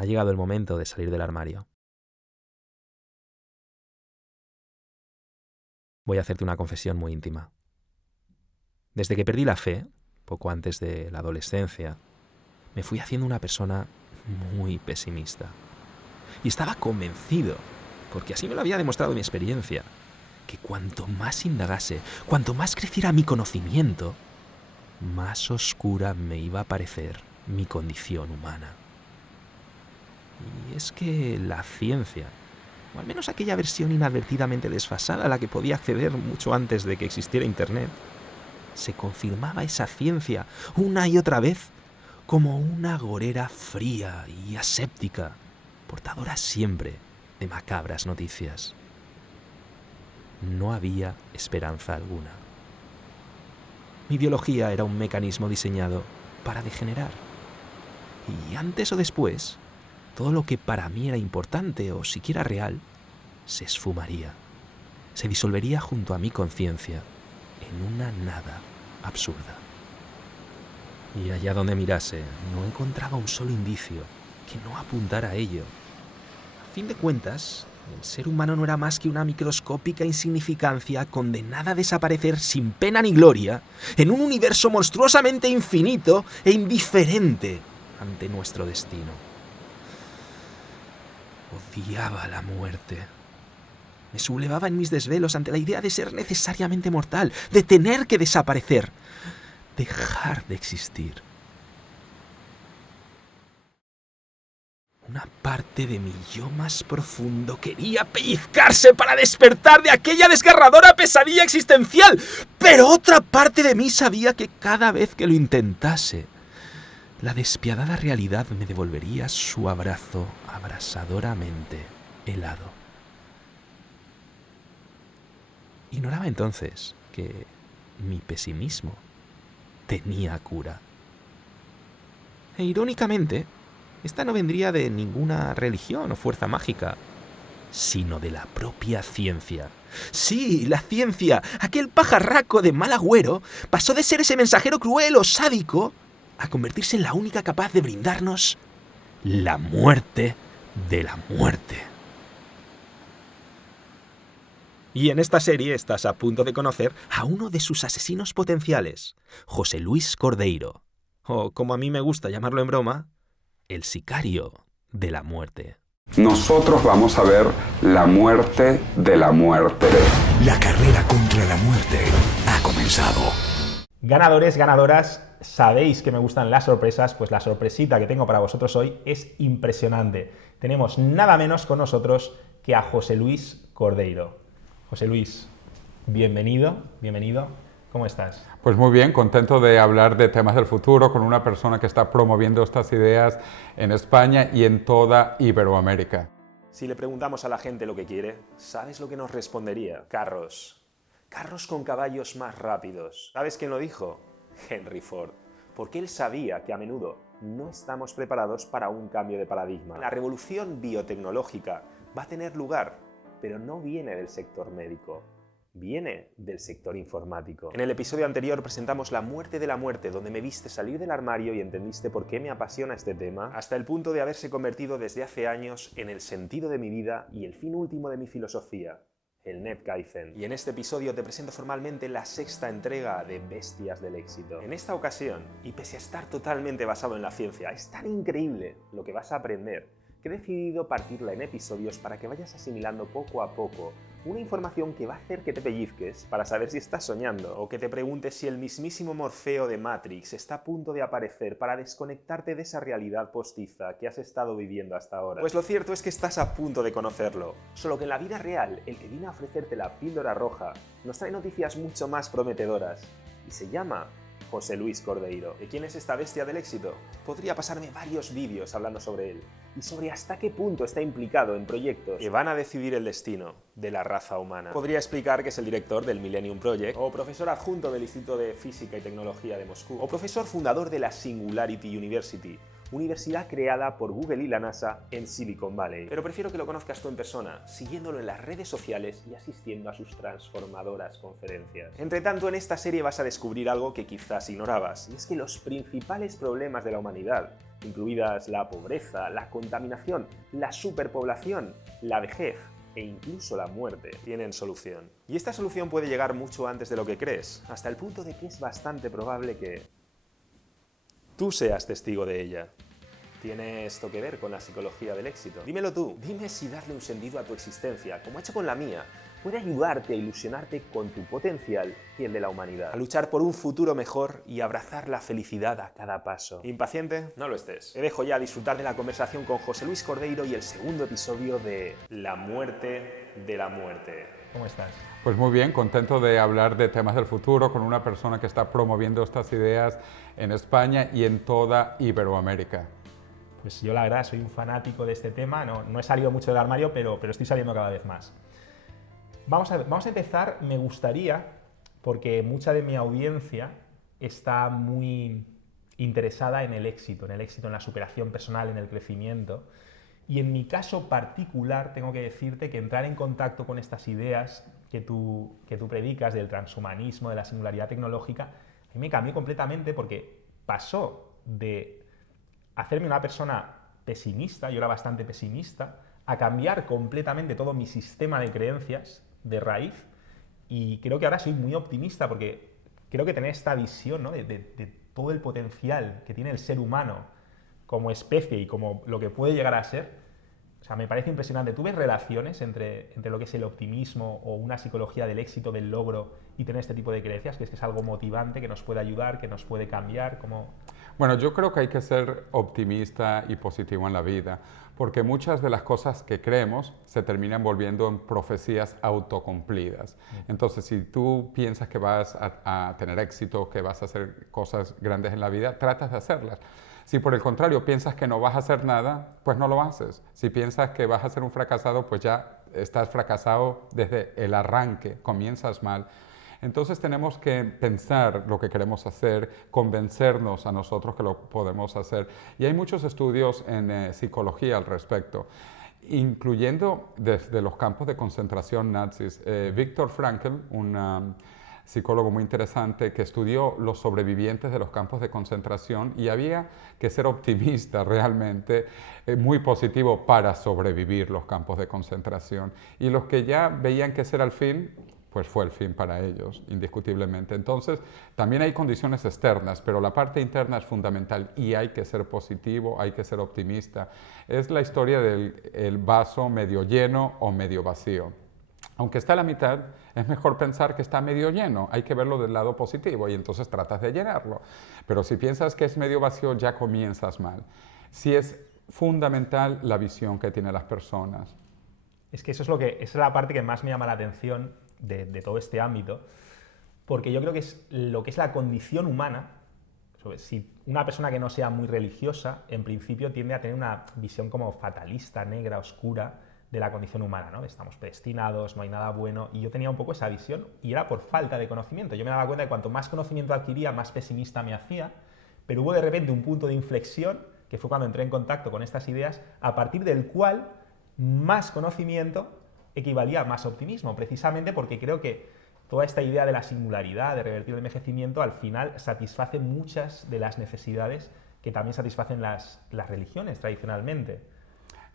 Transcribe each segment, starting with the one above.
Ha llegado el momento de salir del armario. Voy a hacerte una confesión muy íntima. Desde que perdí la fe, poco antes de la adolescencia, me fui haciendo una persona muy pesimista. Y estaba convencido, porque así me lo había demostrado mi experiencia, que cuanto más indagase, cuanto más creciera mi conocimiento, más oscura me iba a parecer mi condición humana. Y es que la ciencia, o al menos aquella versión inadvertidamente desfasada a la que podía acceder mucho antes de que existiera Internet, se confirmaba esa ciencia una y otra vez como una agorera fría y aséptica, portadora siempre de macabras noticias. No había esperanza alguna. Mi biología era un mecanismo diseñado para degenerar. Y antes o después, todo lo que para mí era importante o siquiera real, se esfumaría. Se disolvería junto a mi conciencia en una nada absurda. Y allá donde mirase, no encontraba un solo indicio que no apuntara a ello. A fin de cuentas, el ser humano no era más que una microscópica insignificancia condenada a desaparecer sin pena ni gloria en un universo monstruosamente infinito e indiferente ante nuestro destino. Odiaba la muerte. Me sublevaba en mis desvelos ante la idea de ser necesariamente mortal, de tener que desaparecer, dejar de existir. Una parte de mi yo más profundo quería pellizcarse para despertar de aquella desgarradora pesadilla existencial, pero otra parte de mí sabía que cada vez que lo intentase, la despiadada realidad me devolvería su abrazo abrasadoramente helado. Ignoraba entonces que mi pesimismo tenía cura. E irónicamente, esta no vendría de ninguna religión o fuerza mágica, sino de la propia ciencia. Sí, la ciencia, aquel pajarraco de mal agüero, pasó de ser ese mensajero cruel o sádico a convertirse en la única capaz de brindarnos la muerte de la muerte. Y en esta serie estás a punto de conocer a uno de sus asesinos potenciales, José Luis Cordeiro, o como a mí me gusta llamarlo en broma, el sicario de la muerte. Nosotros vamos a ver la muerte de la muerte. La carrera contra la muerte ha comenzado. Ganadores, ganadoras, sabéis que me gustan las sorpresas, pues la sorpresita que tengo para vosotros hoy es impresionante. Tenemos nada menos con nosotros que a José Luis Cordeiro. José Luis, bienvenido. ¿Cómo estás? Pues muy bien, contento de hablar de temas del futuro con una persona que está promoviendo estas ideas en España y en toda Iberoamérica. Si le preguntamos a la gente lo que quiere, ¿sabes lo que nos respondería? Carros. Carros con caballos más rápidos. ¿Sabes quién lo dijo? Henry Ford. Porque él sabía que a menudo no estamos preparados para un cambio de paradigma. La revolución biotecnológica va a tener lugar, pero no viene del sector médico. Viene del sector informático. En el episodio anterior presentamos La muerte de la muerte, donde me viste salir del armario y entendiste por qué me apasiona este tema, hasta el punto de haberse convertido desde hace años en el sentido de mi vida y el fin último de mi filosofía, el Nebkaizen. Y en este episodio te presento formalmente la sexta entrega de Bestias del Éxito. En esta ocasión, y pese a estar totalmente basado en la ciencia, es tan increíble lo que vas a aprender que he decidido partirla en episodios para que vayas asimilando poco a poco una información que va a hacer que te pellizques para saber si estás soñando, o que te preguntes si el mismísimo Morfeo de Matrix está a punto de aparecer para desconectarte de esa realidad postiza que has estado viviendo hasta ahora. Pues lo cierto es que estás a punto de conocerlo, solo que en la vida real el que viene a ofrecerte la píldora roja nos trae noticias mucho más prometedoras y se llama José Luis Cordeiro. ¿De quién es esta bestia del éxito? Podría pasarme varios vídeos hablando sobre él y sobre hasta qué punto está implicado en proyectos que van a decidir el destino de la raza humana. Podría explicar que es el director del Millennium Project, o profesor adjunto del Instituto de Física y Tecnología de Moscú, o profesor fundador de la Singularity University, universidad creada por Google y la NASA en Silicon Valley. Pero prefiero que lo conozcas tú en persona, siguiéndolo en las redes sociales y asistiendo a sus transformadoras conferencias. Entre tanto, en esta serie vas a descubrir algo que quizás ignorabas, y es que los principales problemas de la humanidad incluidas la pobreza, la contaminación, la superpoblación, la vejez e incluso la muerte, tienen solución. Y esta solución puede llegar mucho antes de lo que crees, hasta el punto de que es bastante probable que tú seas testigo de ella. ¿Tiene esto que ver con la psicología del éxito? Dímelo tú, dime si darle un sentido a tu existencia, como ha hecho con la mía, puede ayudarte a ilusionarte con tu potencial y el de la humanidad, a luchar por un futuro mejor y abrazar la felicidad a cada paso. ¿Impaciente? No lo estés. Te dejo ya a disfrutar de la conversación con José Luis Cordeiro y el segundo episodio de La muerte de la muerte. ¿Cómo estás? Pues muy bien, contento de hablar de temas del futuro con una persona que está promoviendo estas ideas en España y en toda Iberoamérica. Pues yo la verdad soy un fanático de este tema, no he salido mucho del armario, pero estoy saliendo cada vez más. Vamos a empezar, me gustaría, porque mucha de mi audiencia está muy interesada en el éxito, en la superación personal, en el crecimiento. Y en mi caso particular tengo que decirte que entrar en contacto con estas ideas que tú predicas del transhumanismo, de la singularidad tecnológica, a mí me cambió completamente porque pasó de hacerme una persona pesimista, yo era bastante pesimista, a cambiar completamente todo mi sistema de creencias de raíz, y creo que ahora soy muy optimista porque creo que tener esta visión, ¿no? de todo el potencial que tiene el ser humano como especie y como lo que puede llegar a ser, o sea, me parece impresionante. ¿Tú ves relaciones entre lo que es el optimismo o una psicología del éxito, del logro y tener este tipo de creencias? ¿Crees que es algo motivante, que nos puede ayudar, que nos puede cambiar? ¿Cómo? Bueno, yo creo que hay que ser optimista y positivo en la vida, porque muchas de las cosas que creemos se terminan volviendo en profecías autocumplidas. Entonces, si tú piensas que vas a tener éxito, que vas a hacer cosas grandes en la vida, tratas de hacerlas. Si por el contrario piensas que no vas a hacer nada, pues no lo haces. Si piensas que vas a ser un fracasado, pues ya estás fracasado desde el arranque, comienzas mal. Entonces tenemos que pensar lo que queremos hacer, convencernos a nosotros que lo podemos hacer. Y hay muchos estudios en psicología al respecto, incluyendo desde los campos de concentración nazis. Viktor Frankl, un psicólogo muy interesante que estudió los sobrevivientes de los campos de concentración, y había que ser optimista realmente, muy positivo para sobrevivir los campos de concentración. Y los que ya veían que ese era el fin, pues fue el fin para ellos, indiscutiblemente. Entonces, también hay condiciones externas, pero la parte interna es fundamental y hay que ser positivo, hay que ser optimista. Es la historia del vaso medio lleno o medio vacío. Aunque está a la mitad, es mejor pensar que está medio lleno, hay que verlo del lado positivo y entonces tratas de llenarlo. Pero si piensas que es medio vacío, ya comienzas mal. Sí es fundamental la visión que tienen las personas. Es que esa es la parte que más me llama la atención de todo este ámbito, porque yo creo que es lo que es la condición humana. Si una persona que no sea muy religiosa, en principio tiende a tener una visión como fatalista, negra, oscura de la condición humana, ¿no? Estamos predestinados, no hay nada bueno, y yo tenía un poco esa visión y era por falta de conocimiento. Yo me daba cuenta de que cuanto más conocimiento adquiría, más pesimista me hacía, pero hubo de repente un punto de inflexión, que fue cuando entré en contacto con estas ideas, a partir del cual más conocimiento equivalía a más optimismo, precisamente porque creo que toda esta idea de la singularidad, de revertir el envejecimiento, al final satisface muchas de las necesidades que también satisfacen las religiones tradicionalmente.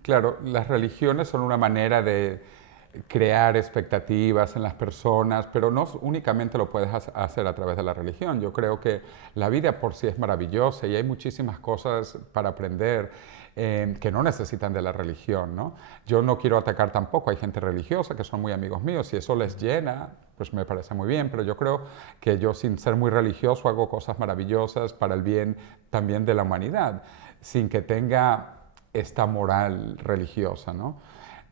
Claro, las religiones son una manera de crear expectativas en las personas, pero no únicamente lo puedes hacer a través de la religión. Yo creo que la vida por sí es maravillosa y hay muchísimas cosas para aprender que no necesitan de la religión, ¿no? Yo no quiero atacar tampoco, hay gente religiosa que son muy amigos míos, si eso les llena, pues me parece muy bien, pero yo creo que yo, sin ser muy religioso, hago cosas maravillosas para el bien también de la humanidad, sin que tenga esta moral religiosa, ¿no?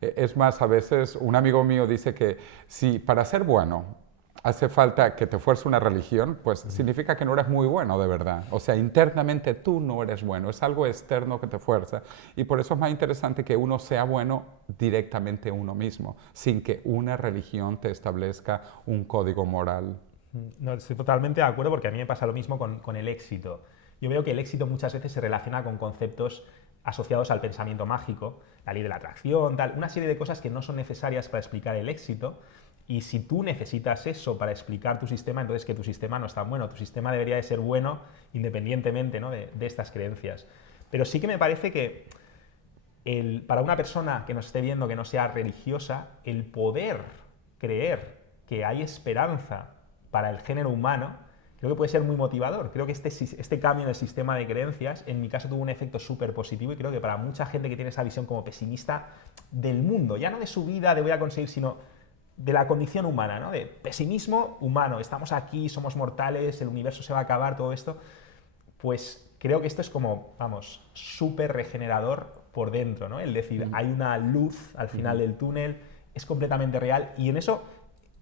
Es más, a veces un amigo mío dice que si para ser bueno hace falta que te fuerce una religión, pues significa que no eres muy bueno de verdad. O sea, internamente tú no eres bueno, es algo externo que te fuerza. Y por eso es más interesante que uno sea bueno directamente uno mismo, sin que una religión te establezca un código moral. No, estoy totalmente de acuerdo, porque a mí me pasa lo mismo con el éxito. Yo veo que el éxito muchas veces se relaciona con conceptos asociados al pensamiento mágico, la ley de la atracción, tal, una serie de cosas que no son necesarias para explicar el éxito. Y si tú necesitas eso para explicar tu sistema, entonces que tu sistema no es tan bueno. Tu sistema debería de ser bueno independientemente, ¿no?, de estas creencias. Pero sí que me parece que para una persona que nos esté viendo que no sea religiosa, el poder creer que hay esperanza para el género humano, creo que puede ser muy motivador. Creo que este cambio en el sistema de creencias, en mi caso, tuvo un efecto súper positivo y creo que para mucha gente que tiene esa visión como pesimista del mundo, ya no de su vida, de voy a conseguir, sino de la condición humana, ¿no? De pesimismo humano, estamos aquí, somos mortales, el universo se va a acabar, todo esto, pues creo que esto es como, vamos, súper regenerador por dentro, ¿no? El decir, hay una luz al final del túnel, es completamente real, y en eso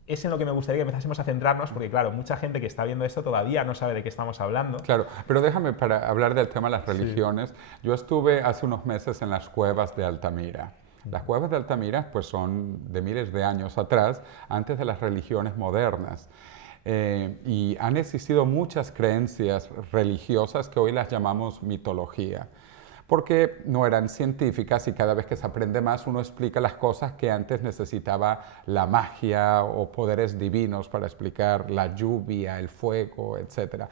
es en lo que me gustaría que empezásemos a centrarnos, porque claro, mucha gente que está viendo esto todavía no sabe de qué estamos hablando. Claro, pero déjame para hablar del tema de las religiones. Sí. Yo estuve hace unos meses en las cuevas de Altamira. Las cuevas de Altamira pues son de miles de años atrás, antes de las religiones modernas. Y han existido muchas creencias religiosas que hoy las llamamos mitología, porque no eran científicas y cada vez que se aprende más uno explica las cosas que antes necesitaba la magia o poderes divinos para explicar la lluvia, el fuego, etc.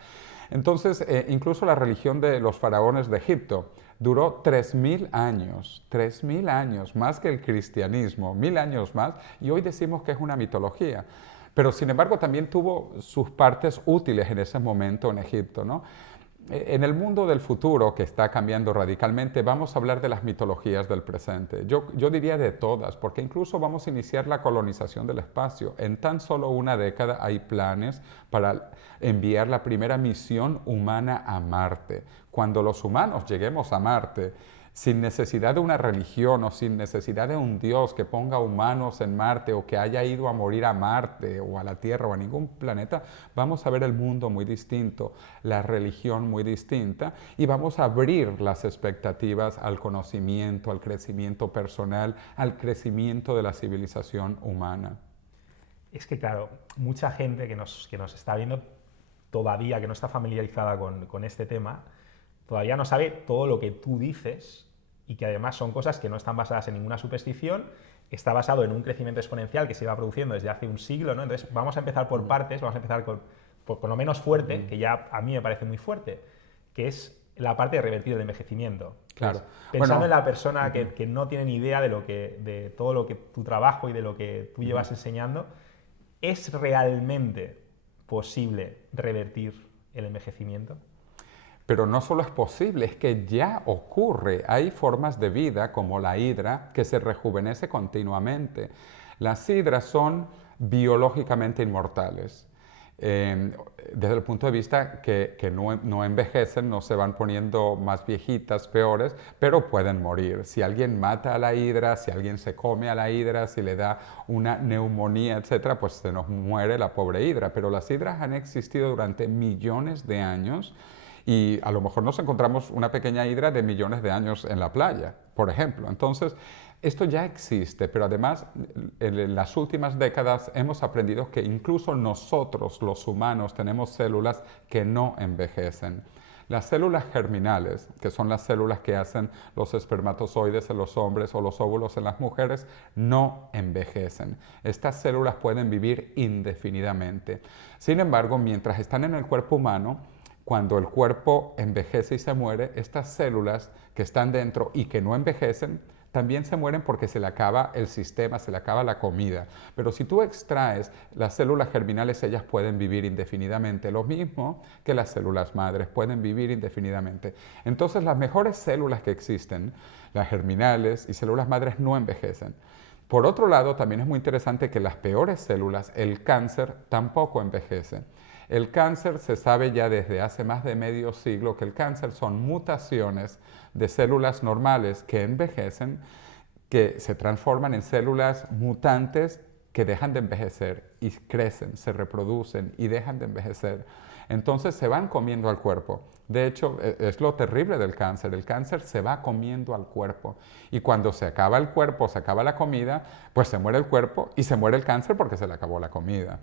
Entonces, incluso la religión de los faraones de Egipto duró 3.000 años, 3.000 años, más que el cristianismo, 1.000 años más, y hoy decimos que es una mitología. Pero, sin embargo, también tuvo sus partes útiles en ese momento en Egipto, ¿no? En el mundo del futuro, que está cambiando radicalmente, vamos a hablar de las mitologías del presente. Yo diría de todas, porque incluso vamos a iniciar la colonización del espacio. En tan solo una década hay planes para enviar la primera misión humana a Marte. Cuando los humanos lleguemos a Marte, sin necesidad de una religión o sin necesidad de un Dios que ponga humanos en Marte o que haya ido a morir a Marte o a la Tierra o a ningún planeta, vamos a ver el mundo muy distinto, la religión muy distinta y vamos a abrir las expectativas al conocimiento, al crecimiento personal, al crecimiento de la civilización humana. Es que claro, mucha gente que nos está viendo todavía, que no está familiarizada con este tema, todavía no sabe todo lo que tú dices y que además son cosas que no están basadas en ninguna superstición, está basado en un crecimiento exponencial que se va produciendo desde hace un siglo, ¿no? Entonces vamos a empezar por partes, vamos a empezar con lo menos fuerte, que ya a mí me parece muy fuerte, que es la parte de revertir el envejecimiento. Claro. Pensando en la persona que no tiene ni idea de todo lo que tu trabajo y de lo que tú llevas enseñando, ¿es realmente posible revertir el envejecimiento? Pero no solo es posible, es que ya ocurre. Hay formas de vida como la hidra que se rejuvenece continuamente. Las hidras son biológicamente inmortales. Desde el punto de vista que no envejecen, no se van poniendo más viejitas, peores, pero pueden morir. Si alguien mata a la hidra, si alguien se come a la hidra, si le da una neumonía, etc., pues se nos muere la pobre hidra. Pero las hidras han existido durante millones de años. Y a lo mejor nos encontramos una pequeña hidra de millones de años en la playa, por ejemplo. Entonces, esto ya existe, pero además en las últimas décadas hemos aprendido que incluso nosotros, los humanos, tenemos células que no envejecen. Las células germinales, que son las células que hacen los espermatozoides en los hombres o los óvulos en las mujeres, no envejecen. Estas células pueden vivir indefinidamente. Sin embargo, mientras están en el cuerpo humano, cuando el cuerpo envejece y se muere, estas células que están dentro y que no envejecen, también se mueren porque se le acaba el sistema, se le acaba la comida. Pero si tú extraes las células germinales, ellas pueden vivir indefinidamente. Lo mismo que las células madres, pueden vivir indefinidamente. Entonces, las mejores células que existen, las germinales y células madres, no envejecen. Por otro lado, también es muy interesante que las peores células, el cáncer, tampoco envejece. El cáncer se sabe ya desde hace más de medio siglo que el cáncer son mutaciones de células normales que envejecen, que se transforman en células mutantes que dejan de envejecer y crecen, se reproducen y dejan de envejecer. Entonces se van comiendo al cuerpo. De hecho, es lo terrible del cáncer. El cáncer se va comiendo al cuerpo. Y cuando se acaba el cuerpo, se acaba la comida, pues se muere el cuerpo y se muere el cáncer porque se le acabó la comida.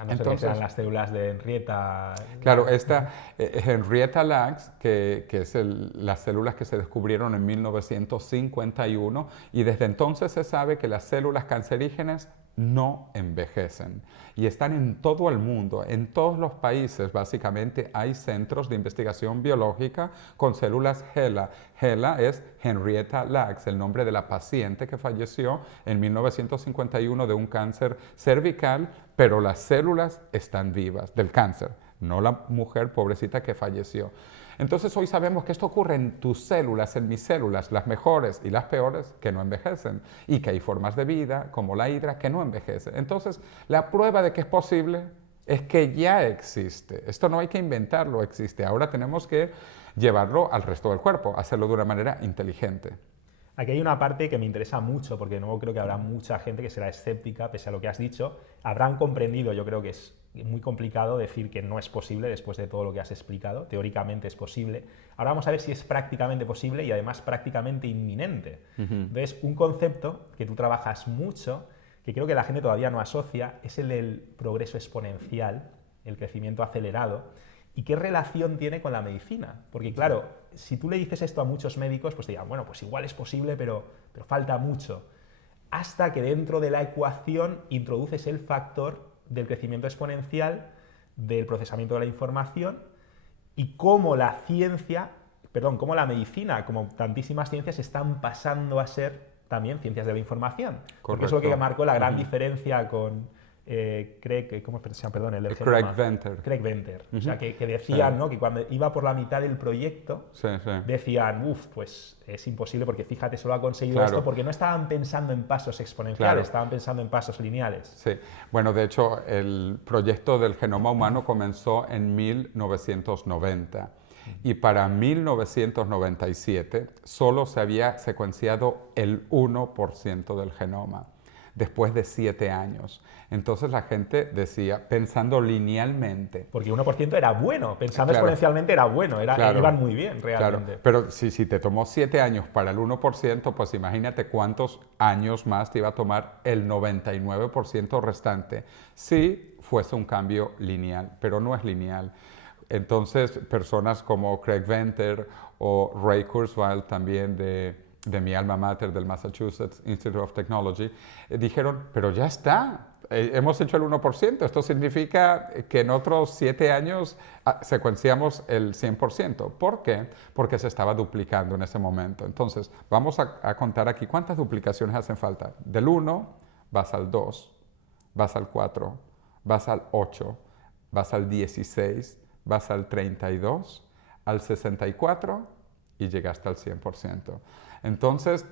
A no ser que sean las células de Henrietta. Claro, esta Henrietta Lacks, que es las células que se descubrieron en 1951, y desde entonces se sabe que las células cancerígenas no envejecen. Y están en todo el mundo, en todos los países básicamente hay centros de investigación biológica con células HeLa. HeLa es Henrietta Lacks, el nombre de la paciente que falleció en 1951 de un cáncer cervical, pero las células están vivas del cáncer, no la mujer pobrecita que falleció. Entonces hoy sabemos que esto ocurre en tus células, en mis células, las mejores y las peores que no envejecen, y que hay formas de vida, como la hidra, que no envejece. Entonces, la prueba de que es posible es que ya existe. Esto no hay que inventarlo, existe. Ahora tenemos que llevarlo al resto del cuerpo, hacerlo de una manera inteligente. Aquí hay una parte que me interesa mucho, porque de nuevo creo que habrá mucha gente que será escéptica, pese a lo que has dicho. Habrán comprendido, yo creo que es muy complicado decir que no es posible después de todo lo que has explicado. Teóricamente es posible. Ahora vamos a ver si es prácticamente posible y además prácticamente inminente. Entonces, un concepto que tú trabajas mucho, que creo que la gente todavía no asocia, es el del progreso exponencial, el crecimiento acelerado. ¿Y qué relación tiene con la medicina? Porque claro, si tú le dices esto a muchos médicos, pues te dirán, bueno, pues igual es posible, pero falta mucho. Hasta que dentro de la ecuación introduces el factor del crecimiento exponencial, del procesamiento de la información, y cómo la ciencia, cómo la medicina, como tantísimas ciencias, están pasando a ser también ciencias de la información. Correcto. Porque es lo que marcó la gran diferencia con Craig, ¿cómo se llama? Perdón, el del Craig genoma. Venter. Craig Venter. O sea, que decían, ¿no?, que cuando iba por la mitad del proyecto, decían, pues es imposible porque fíjate, solo ha conseguido esto porque no estaban pensando en pasos exponenciales, estaban pensando en pasos lineales. Sí, bueno, de hecho, el proyecto del genoma humano comenzó en 1990. Y para 1997 solo se había secuenciado el 1% del genoma, después de 7 años. Entonces la gente decía, pensando linealmente. Porque 1% era bueno, pensando exponencialmente era bueno, iban muy bien realmente. Claro. Pero si te tomó 7 años para el 1%, pues imagínate cuántos años más te iba a tomar el 99% restante si fuese un cambio lineal, pero no es lineal. Entonces, personas como Craig Venter o Ray Kurzweil, también de mi alma mater, del Massachusetts Institute of Technology, dijeron, pero ya está, hemos hecho el 1%, esto significa que en otros 7 años secuenciamos el 100%. ¿Por qué? Porque se estaba duplicando en ese momento. Entonces, vamos a contar aquí cuántas duplicaciones hacen falta. Del 1 vas al 2, vas al 4, vas al 8, vas al 16, vas al 32, al 64 y llegaste al 100%. Entonces,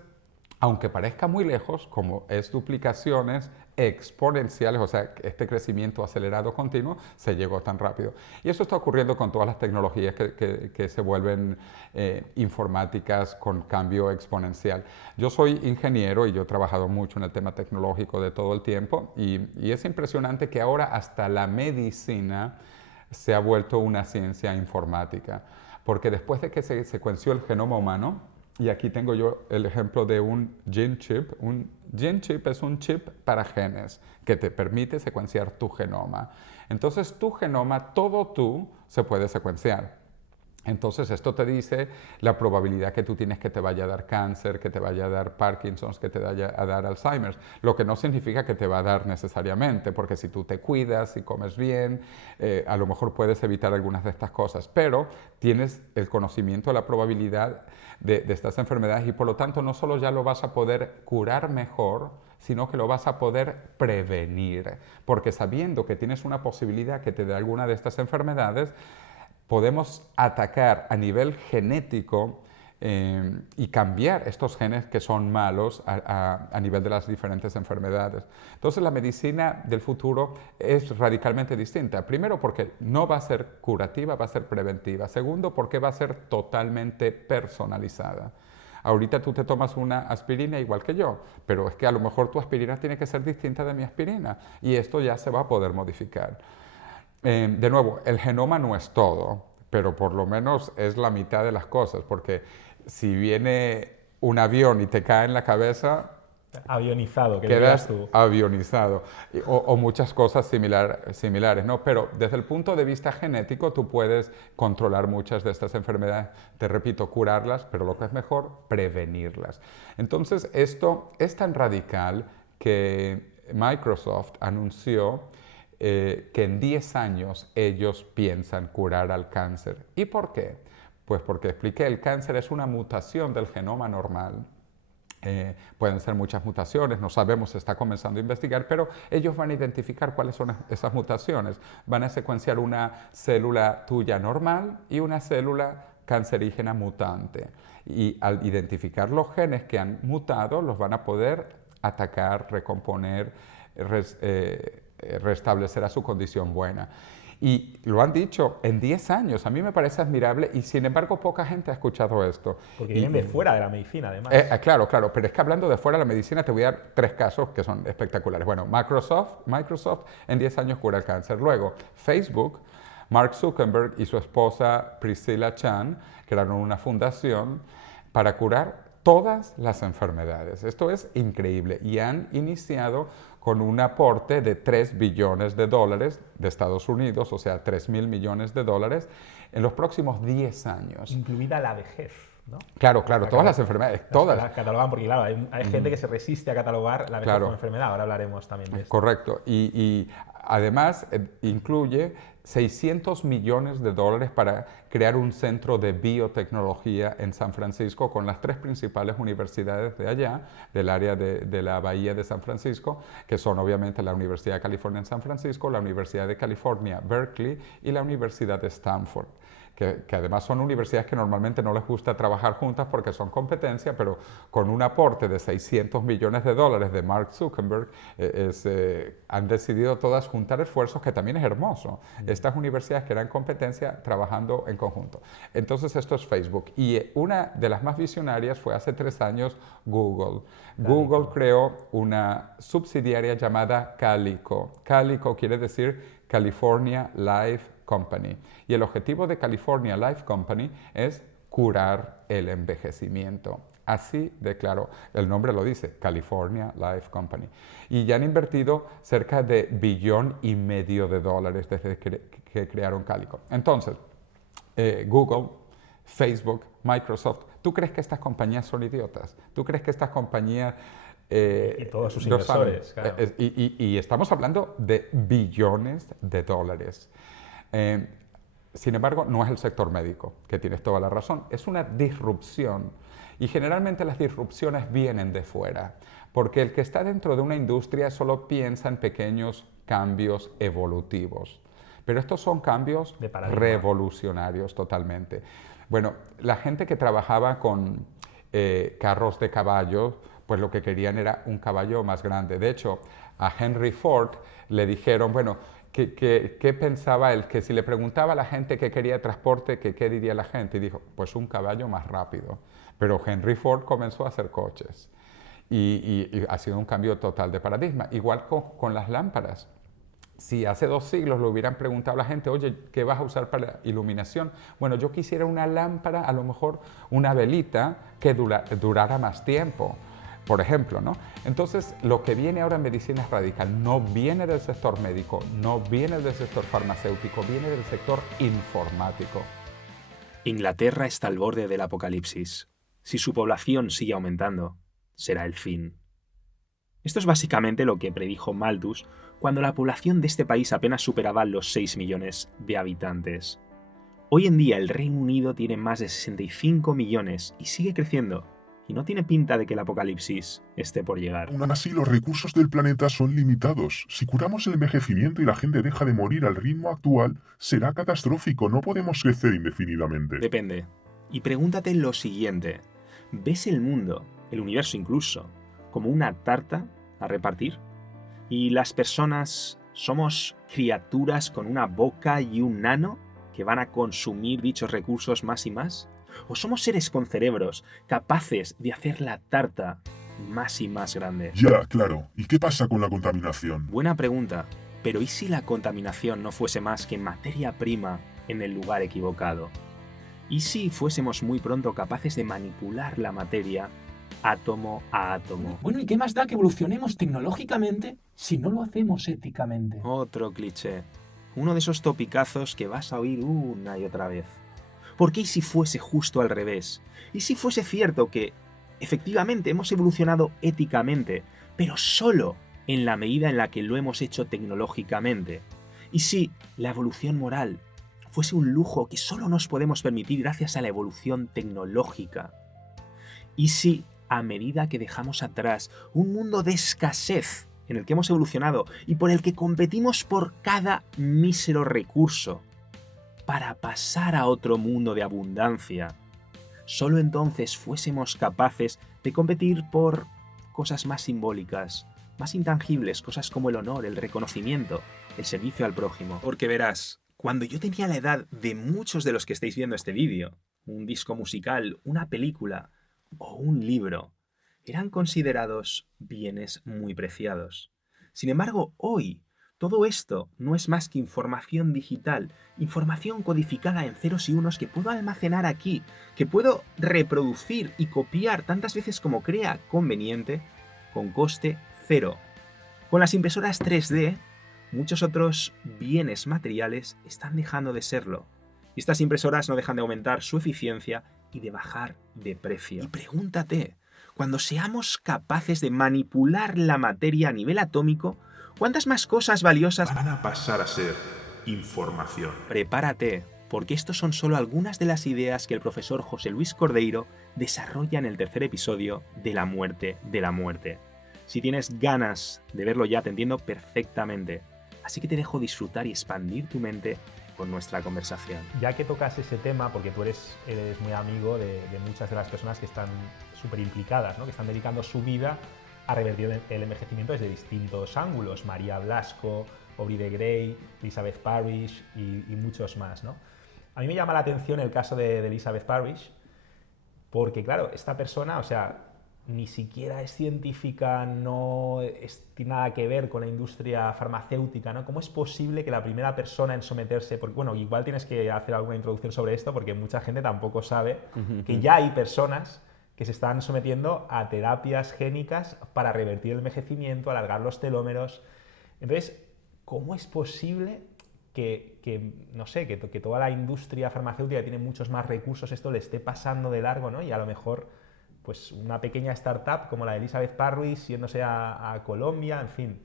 aunque parezca muy lejos, como es duplicaciones exponenciales, o sea, este crecimiento acelerado continuo, se llegó tan rápido. Y eso está ocurriendo con todas las tecnologías que se vuelven informáticas con cambio exponencial. Yo soy ingeniero y yo he trabajado mucho en el tema tecnológico de todo el tiempo y es impresionante que ahora hasta la medicina se ha vuelto una ciencia informática, porque después de que se secuenció el genoma humano, y aquí tengo yo el ejemplo de un gene chip. Un gene chip es un chip para genes que te permite secuenciar tu genoma. Entonces tu genoma, todo tú, se puede secuenciar. Entonces esto te dice la probabilidad que tú tienes que te vaya a dar cáncer, que te vaya a dar Parkinson's, que te vaya a dar Alzheimer's, lo que no significa que te va a dar necesariamente, porque si tú te cuidas y comes bien, a lo mejor puedes evitar algunas de estas cosas, pero tienes el conocimiento de la probabilidad de estas enfermedades y por lo tanto no solo ya lo vas a poder curar mejor, sino que lo vas a poder prevenir, porque sabiendo que tienes una posibilidad que te dé alguna de estas enfermedades, podemos atacar a nivel genético y cambiar estos genes que son malos a nivel de las diferentes enfermedades. Entonces la medicina del futuro es radicalmente distinta. Primero porque no va a ser curativa, va a ser preventiva. Segundo porque va a ser totalmente personalizada. Ahorita tú te tomas una aspirina igual que yo, pero es que a lo mejor tu aspirina tiene que ser distinta de mi aspirina y esto ya se va a poder modificar. De nuevo, el genoma no es todo, pero por lo menos es la mitad de las cosas, porque si viene un avión y te cae en la cabeza, Avionizado, que quedas dirías tú. avionizado. O muchas cosas similares, ¿no? Pero desde el punto de vista genético tú puedes controlar muchas de estas enfermedades, te repito, curarlas, pero lo que es mejor, prevenirlas. Entonces esto es tan radical que Microsoft anunció que en 10 años ellos piensan curar al cáncer. ¿Y por qué? Pues porque expliqué, el cáncer es una mutación del genoma normal. Pueden ser muchas mutaciones, no sabemos, se está comenzando a investigar, pero ellos van a identificar cuáles son esas mutaciones. Van a secuenciar una célula tuya normal y una célula cancerígena mutante. Y al identificar los genes que han mutado, los van a poder atacar, recomponer, restablecer a su condición buena. Y lo han dicho en 10 años, a mí me parece admirable y sin embargo poca gente ha escuchado esto. Porque vienen de fuera de la medicina, además. Claro, pero es que hablando de fuera de la medicina te voy a dar 3 casos que son espectaculares. Bueno, Microsoft en 10 años cura el cáncer. Luego, Facebook, Mark Zuckerberg y su esposa Priscilla Chan crearon una fundación para curar todas las enfermedades. Esto es increíble y han iniciado con un aporte de $3 billones de Estados Unidos, o sea, 3.000 millones de dólares, en los próximos 10 años. Incluida la vejez, ¿no? Claro, todas las enfermedades, todas. Las catalogan porque, claro, hay gente que se resiste a catalogar la vejez como enfermedad. Ahora hablaremos también de esto. Correcto. Y además incluye $600 millones para crear un centro de biotecnología en San Francisco con las 3 principales universidades de allá, del área de la Bahía de San Francisco, que son obviamente la Universidad de California en San Francisco, la Universidad de California, Berkeley y la Universidad de Stanford. Que además son universidades que normalmente no les gusta trabajar juntas porque son competencia, pero con un aporte de $600 millones de Mark Zuckerberg, han decidido todas juntar esfuerzos, que también es hermoso. Estas universidades que eran competencia trabajando en conjunto. Entonces esto es Facebook. Y una de las más visionarias fue hace 3 años Google. Google creó una subsidiaria llamada Calico. Calico quiere decir California Life Company. Y el objetivo de California Life Company es curar el envejecimiento. Así de claro, el nombre lo dice, California Life Company. Y ya han invertido cerca de $1,5 billones desde que crearon Calico. Entonces, Google, Facebook, Microsoft, ¿tú crees que estas compañías son idiotas? ¿Tú crees que estas compañías... y todos sus inversores, claro. Y estamos hablando de billones de dólares. Sin embargo, no es el sector médico, que tienes toda la razón, es una disrupción. Y generalmente las disrupciones vienen de fuera, porque el que está dentro de una industria solo piensa en pequeños cambios evolutivos. Pero estos son cambios revolucionarios totalmente. Bueno, la gente que trabajaba con carros de caballo, pues lo que querían era un caballo más grande. De hecho, a Henry Ford le dijeron, bueno, ¿qué pensaba él? Que si le preguntaba a la gente qué quería transporte, ¿qué diría la gente? Y dijo, pues un caballo más rápido. Pero Henry Ford comenzó a hacer coches. Y ha sido un cambio total de paradigma. Igual con las lámparas. Si hace 2 siglos le hubieran preguntado a la gente, oye, ¿qué vas a usar para iluminación? Bueno, yo quisiera una lámpara, a lo mejor una velita que durara más tiempo, por ejemplo, ¿no? Entonces, lo que viene ahora en medicina radical no viene del sector médico, no viene del sector farmacéutico, viene del sector informático. Inglaterra está al borde del apocalipsis. Si su población sigue aumentando, será el fin. Esto es básicamente lo que predijo Malthus cuando la población de este país apenas superaba los 6 millones de habitantes. Hoy en día el Reino Unido tiene más de 65 millones y sigue creciendo, y no tiene pinta de que el apocalipsis esté por llegar. Aún así, los recursos del planeta son limitados. Si curamos el envejecimiento y la gente deja de morir al ritmo actual, será catastrófico, no podemos crecer indefinidamente. Depende. Y pregúntate lo siguiente. ¿Ves el mundo, el universo incluso, como una tarta a repartir? ¿Y las personas somos criaturas con una boca y un ano que van a consumir dichos recursos más y más? ¿O somos seres con cerebros capaces de hacer la tarta más y más grande? Ya, claro. ¿Y qué pasa con la contaminación? Buena pregunta. Pero ¿y si la contaminación no fuese más que materia prima en el lugar equivocado? ¿Y si fuésemos muy pronto capaces de manipular la materia átomo a átomo. Bueno, ¿y qué más da que evolucionemos tecnológicamente si no lo hacemos éticamente? Otro cliché. Uno de esos topicazos que vas a oír una y otra vez. ¿Por qué y si fuese justo al revés? ¿Y si fuese cierto que efectivamente hemos evolucionado éticamente, pero solo en la medida en la que lo hemos hecho tecnológicamente? ¿Y si la evolución moral fuese un lujo que solo nos podemos permitir gracias a la evolución tecnológica? ¿Y si, a medida que dejamos atrás un mundo de escasez en el que hemos evolucionado y por el que competimos por cada mísero recurso, para pasar a otro mundo de abundancia, solo entonces fuésemos capaces de competir por cosas más simbólicas, más intangibles, cosas como el honor, el reconocimiento, el servicio al prójimo? Porque verás, cuando yo tenía la edad de muchos de los que estáis viendo este vídeo, un disco musical, una película o un libro, eran considerados bienes muy preciados. Sin embargo, hoy, todo esto no es más que información digital, información codificada en ceros y unos que puedo almacenar aquí, que puedo reproducir y copiar tantas veces como crea conveniente, con coste cero. Con las impresoras 3D, muchos otros bienes materiales están dejando de serlo. Y estas impresoras no dejan de aumentar su eficiencia y de bajar de precio. Y pregúntate, cuando seamos capaces de manipular la materia a nivel atómico, ¿cuántas más cosas valiosas Van a pasar a ser información. Prepárate, porque estos son solo algunas de las ideas que el profesor José Luis Cordeiro desarrolla en el tercer episodio de La muerte de la muerte. Si tienes ganas de verlo ya, te entiendo perfectamente. Así que te dejo disfrutar y expandir tu mente con nuestra conversación. Ya que tocas ese tema, porque tú eres muy amigo de muchas de las personas que están súper implicadas, ¿no? Que están dedicando su vida a revertir el envejecimiento desde distintos ángulos. María Blasco, Aubrey de Grey, Elizabeth Parrish y muchos más, ¿no? A mí me llama la atención el caso de Elizabeth Parrish, porque claro, esta persona, o sea, ni siquiera es científica, no tiene nada que ver con la industria farmacéutica, ¿no? ¿Cómo es posible que la primera persona en someterse, porque bueno, igual tienes que hacer alguna introducción sobre esto, porque mucha gente tampoco sabe que ya hay personas que se están sometiendo a terapias génicas para revertir el envejecimiento, alargar los telómeros. Entonces, ¿cómo es posible no sé, que toda la industria farmacéutica tiene muchos más recursos, esto le esté pasando de largo, ¿no? Y a lo mejor pues una pequeña startup como la de Elizabeth Parrish yéndose a Colombia, en fin.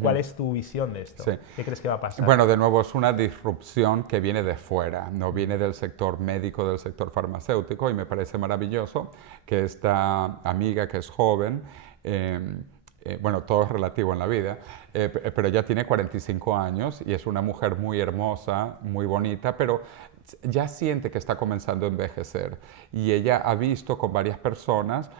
¿Cuál es tu visión de esto? Sí. ¿Qué crees que va a pasar? Bueno, de nuevo es una disrupción que viene de fuera, no viene del sector médico, del sector farmacéutico, y me parece maravilloso que esta amiga que es joven, bueno, todo es relativo en la vida, pero ella tiene 45 años y es una mujer muy hermosa, muy bonita, pero ya siente que está comenzando a envejecer, y ella ha visto con varias personas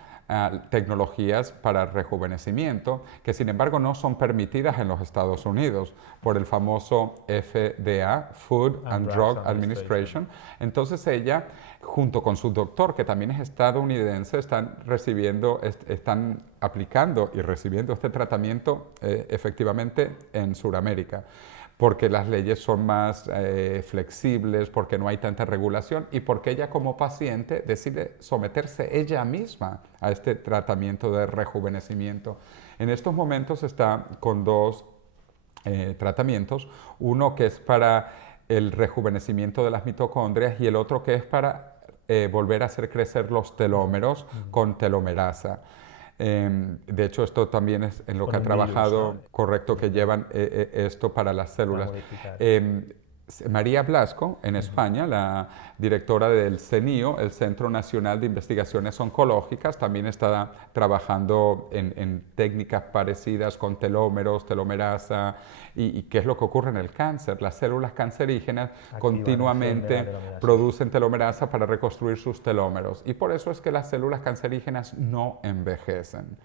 tecnologías para rejuvenecimiento que sin embargo no son permitidas en los Estados Unidos por el famoso FDA, Food and Drug Administration. Entonces ella, junto con su doctor, que también es estadounidense, están aplicando y recibiendo este tratamiento efectivamente en Sudamérica, porque las leyes son más flexibles, porque no hay tanta regulación y porque ella como paciente decide someterse ella misma a este tratamiento de rejuvenecimiento. En estos momentos está con dos tratamientos, uno que es para el rejuvenecimiento de las mitocondrias y el otro que es para volver a hacer crecer los telómeros con telomerasa. De hecho, esto también es en lo que ha trabajado, correcto, que llevan esto para las células. María Blasco, en España, la directora del CENIO, el Centro Nacional de Investigaciones Oncológicas, también está trabajando en técnicas parecidas con telómeros, telomerasa, y qué es lo que ocurre en el cáncer. Las células cancerígenas continuamente producen telomerasa para reconstruir sus telómeros, y por eso es que las células cancerígenas no envejecen.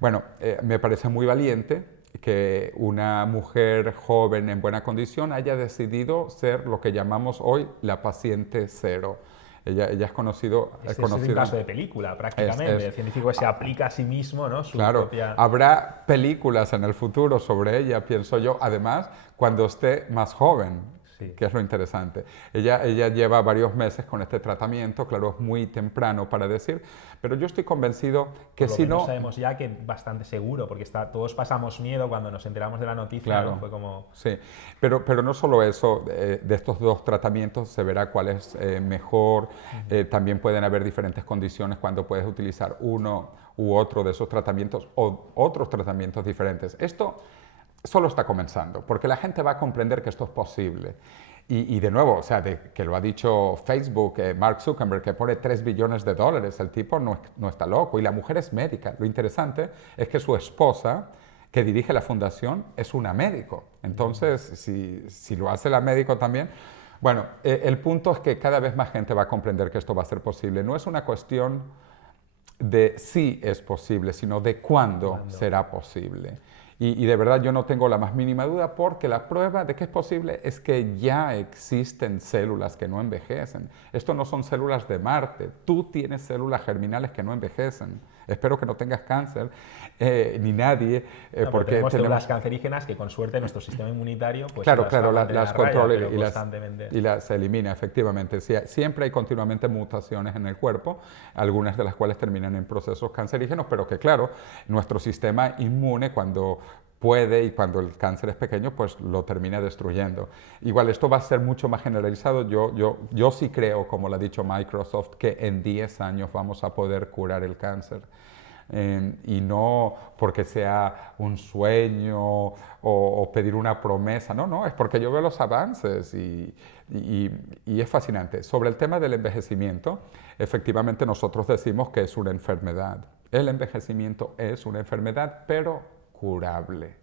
Bueno, me parece muy valiente que una mujer joven en buena condición haya decidido ser lo que llamamos hoy la paciente cero. Ella es conocido... Es un caso de película, prácticamente. El científico se aplica a sí mismo, ¿no? Claro, habrá películas en el futuro sobre ella, pienso yo, además, cuando esté más joven. Sí. que es lo interesante. Ella lleva varios meses con este tratamiento, claro, es muy temprano para decir, pero yo estoy convencido que Por lo si menos no... sabemos ya que bastante seguro, porque todos pasamos miedo cuando nos enteramos de la noticia, Claro. ¿no? Fue como... Sí, pero no solo eso, de estos dos tratamientos se verá cuál es mejor, también pueden haber diferentes condiciones cuando puedes utilizar uno u otro de esos tratamientos o otros tratamientos diferentes. Esto solo está comenzando, porque la gente va a comprender que esto es posible. Y de nuevo, o sea, que lo ha dicho Facebook, Mark Zuckerberg, que pone $3 billones, el tipo no está loco, y la mujer es médica. Lo interesante es que su esposa, que dirige la fundación, es una médico. Entonces, si lo hace la médico también... Bueno, el punto es que cada vez más gente va a comprender que esto va a ser posible. No es una cuestión de si es posible, sino de cuándo será posible. Y de verdad yo no tengo la más mínima duda, porque la prueba de que es posible es que ya existen células que no envejecen. Esto no son células de Marte. Tú tienes células germinales que no envejecen. Espero que no tengas cáncer, ni nadie, No, porque tenemos células cancerígenas que con suerte nuestro sistema inmunitario pues claro, las va a mantener las a raya, controla pero y constantemente. las elimina, efectivamente. Siempre hay continuamente mutaciones en el cuerpo, algunas de las cuales terminan en procesos cancerígenos, pero que claro, nuestro sistema inmune cuando puede y cuando el cáncer es pequeño, pues lo termina destruyendo. Igual esto va a ser mucho más generalizado. Yo sí creo, como lo ha dicho Microsoft, que en 10 años vamos a poder curar el cáncer. Y no porque sea un sueño o pedir una promesa, no, es porque yo veo los avances y es fascinante. Sobre el tema del envejecimiento, efectivamente nosotros decimos que es una enfermedad. El envejecimiento es una enfermedad, pero curable.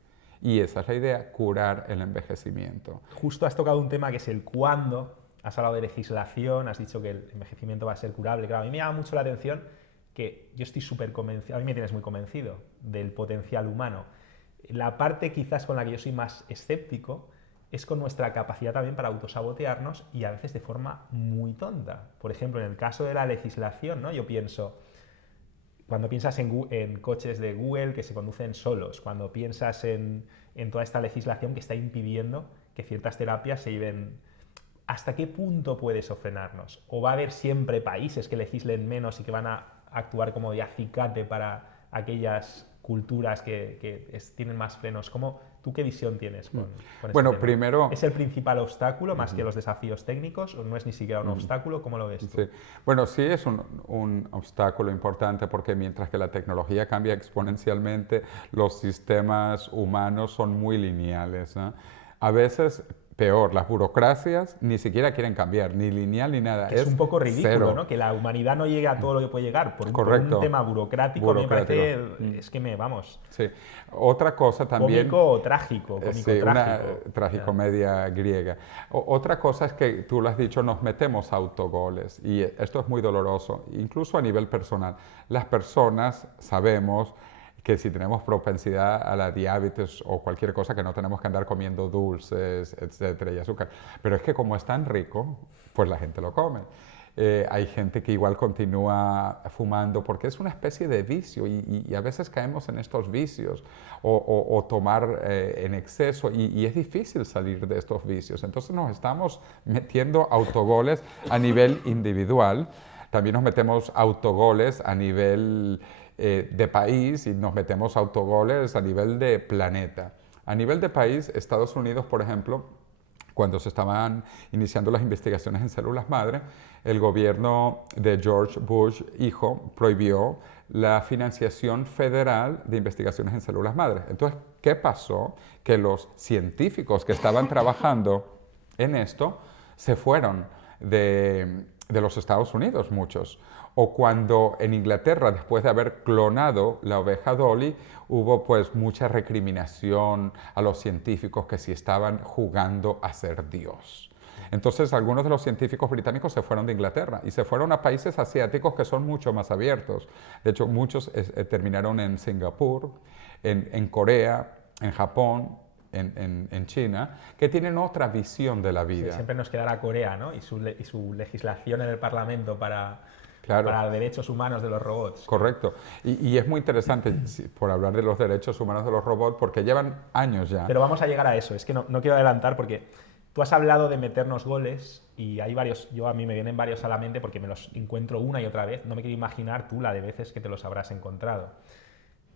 Y esa es la idea, curar el envejecimiento. Justo has tocado un tema que es el cuándo. Has hablado de legislación, has dicho que el envejecimiento va a ser curable. Claro, a mí me llama mucho la atención que yo estoy súper convencido, a mí me tienes muy convencido del potencial humano. La parte quizás con la que yo soy más escéptico es con nuestra capacidad también para autosabotearnos y a veces de forma muy tonta. Por ejemplo, en el caso de la legislación, ¿no? Yo pienso, cuando piensas en coches de Google que se conducen solos, cuando piensas en toda esta legislación que está impidiendo que ciertas terapias se lleven... ¿Hasta qué punto puede eso frenarnos? ¿O va a haber siempre países que legislen menos y que van a actuar como de acicate para aquellas culturas que tienen más frenos? ¿Tú qué visión tienes con Bueno, este tema? primero... ¿Es el principal obstáculo más que los desafíos técnicos o no es ni siquiera un obstáculo? ¿Cómo lo ves tú? Sí. Bueno, sí es un obstáculo importante porque mientras que la tecnología cambia exponencialmente, los sistemas humanos son muy lineales, ¿no? A veces... Peor, las burocracias ni siquiera quieren cambiar, ni lineal ni nada. Que es un poco ridículo, cero. ¿no? Que la humanidad no llegue a todo lo que puede llegar por un tema burocrático. Me parece, vamos... Sí. Otra cosa también... Cómico o trágico, sí, una tragicomedia griega. Otra cosa es que, tú lo has dicho, nos metemos autogoles y esto es muy doloroso, incluso a nivel personal. Las personas sabemos que si tenemos propensidad a la diabetes o cualquier cosa, que no tenemos que andar comiendo dulces, etcétera, y azúcar. Pero es que como es tan rico, pues la gente lo come. Hay gente que igual continúa fumando porque es una especie de vicio y a veces caemos en estos vicios o tomar en exceso y es difícil salir de estos vicios. Entonces nos estamos metiendo autogoles a nivel individual, también nos metemos autogoles a nivel de país y nos metemos autogoles a nivel de planeta. A nivel de país, Estados Unidos, por ejemplo, cuando se estaban iniciando las investigaciones en células madre, el gobierno de George Bush, hijo, prohibió la financiación federal de investigaciones en células madre. Entonces, ¿qué pasó? Que los científicos que estaban trabajando en esto se fueron de los Estados Unidos, muchos. O cuando en Inglaterra, después de haber clonado la oveja Dolly, hubo pues mucha recriminación a los científicos que si estaban jugando a ser Dios. Entonces algunos de los científicos británicos se fueron de Inglaterra y se fueron a países asiáticos que son mucho más abiertos. De hecho, muchos terminaron en Singapur, en Corea, en Japón, en China, que tienen otra visión de la vida. Sí, siempre nos quedará Corea, ¿no? Y su legislación en el Parlamento para derechos humanos de los robots. Correcto. Y es muy interesante, por hablar de los derechos humanos de los robots, porque llevan años ya. Pero vamos a llegar a eso. Es que no quiero adelantar porque Tú has hablado de meternos goles y hay varios, a mí me vienen varios a la mente porque me los encuentro una y otra vez. No me quiero imaginar tú la de veces que te los habrás encontrado.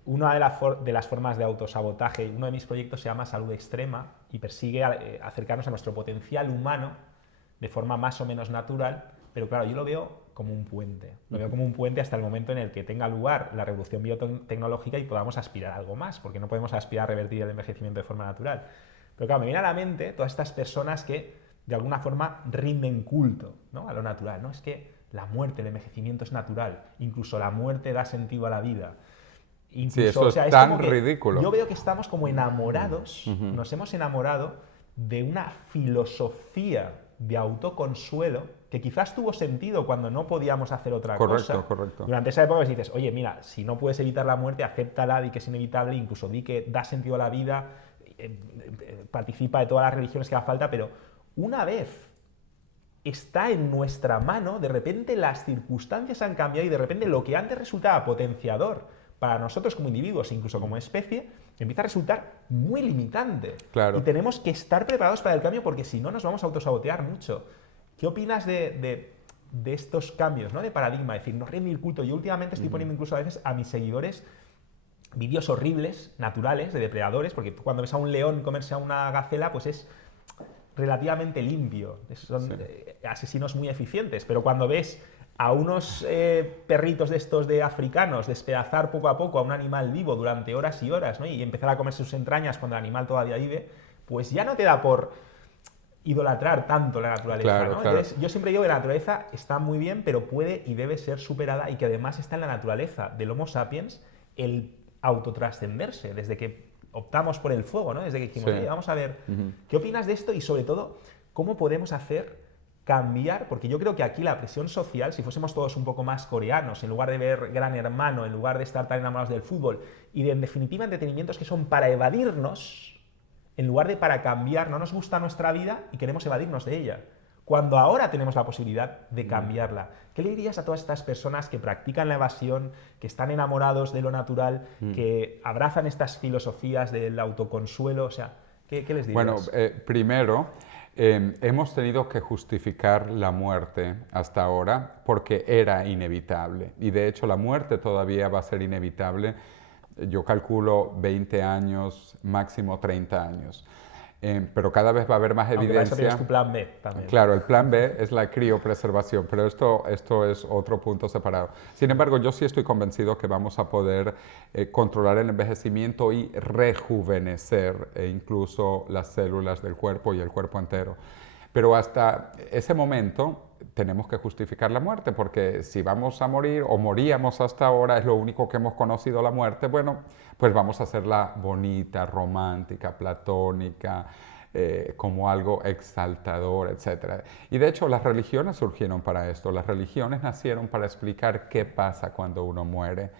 Una de las formas de autosabotaje, uno de mis proyectos se llama Salud Extrema y persigue acercarnos a nuestro potencial humano de forma más o menos natural, pero claro, yo lo veo como un puente. Lo veo como un puente hasta el momento en el que tenga lugar la revolución biotecnológica y podamos aspirar a algo más, porque no podemos aspirar a revertir el envejecimiento de forma natural. Pero claro, me viene a la mente todas estas personas que de alguna forma rinden culto, ¿no?, a lo natural, ¿no? Es que la muerte, el envejecimiento es natural, incluso la muerte da sentido a la vida. Incluso, sí, eso o sea, es tan como que ridículo. yo veo que estamos como enamorados, nos hemos enamorado de una filosofía de autoconsuelo que quizás tuvo sentido cuando no podíamos hacer otra cosa. Correcto. Durante esa época dices, oye, mira, si no puedes evitar la muerte, acéptala, di que es inevitable, incluso di que da sentido a la vida, participa de todas las religiones que haga falta, pero una vez está en nuestra mano, de repente las circunstancias han cambiado y de repente lo que antes resultaba potenciador para nosotros como individuos, incluso como especie, empieza a resultar muy limitante. Claro. Y tenemos que estar preparados para el cambio porque si no nos vamos a autosabotear mucho. ¿Qué opinas de estos cambios, ¿no?, de paradigma? Es decir, no rendir culto. Yo últimamente estoy poniendo incluso a veces a mis seguidores vídeos horribles, naturales, de depredadores, porque tú cuando ves a un león comerse a una gacela, pues es relativamente limpio. Son asesinos muy eficientes, pero cuando ves a unos perritos de estos de africanos despedazar poco a poco a un animal vivo durante horas y horas, ¿no?, y empezar a comer sus entrañas cuando el animal todavía vive, pues ya no te da por idolatrar tanto la naturaleza, Claro, ¿no? claro. Entonces, yo siempre digo que la naturaleza está muy bien, pero puede y debe ser superada y que además está en la naturaleza del Homo sapiens el autotrascenderse, desde que optamos por el fuego, ¿no? Desde que dijimos, Sí. oye, vamos a ver, ¿qué opinas de esto? Y sobre todo, ¿cómo podemos hacer cambiar? Porque yo creo que aquí la presión social, si fuésemos todos un poco más coreanos, en lugar de ver Gran Hermano, en lugar de estar tan enamorados del fútbol, y de, en definitiva, entretenimientos que son para evadirnos, en lugar de para cambiar, no nos gusta nuestra vida y queremos evadirnos de ella. Cuando ahora tenemos la posibilidad de cambiarla, ¿qué le dirías a todas estas personas que practican la evasión, que están enamorados de lo natural, que abrazan estas filosofías del autoconsuelo? O sea, ¿qué les dirías? Bueno, primero, hemos tenido que justificar la muerte hasta ahora porque era inevitable. Y de hecho la muerte todavía va a ser inevitable. Yo calculo 20 años, máximo 30 años. Pero cada vez va a haber más Aunque para eso evidencia. tienes tu plan B también. Claro, el plan B es la criopreservación, pero esto es otro punto separado. Sin embargo, yo sí estoy convencido que vamos a poder controlar el envejecimiento y rejuvenecer incluso las células del cuerpo y el cuerpo entero. Pero hasta ese momento tenemos que justificar la muerte, porque si vamos a morir o moríamos hasta ahora, es lo único que hemos conocido la muerte, bueno, pues vamos a hacerla bonita, romántica, platónica, como algo exaltador, etc. Y de hecho las religiones surgieron para esto, las religiones nacieron para explicar qué pasa cuando uno muere.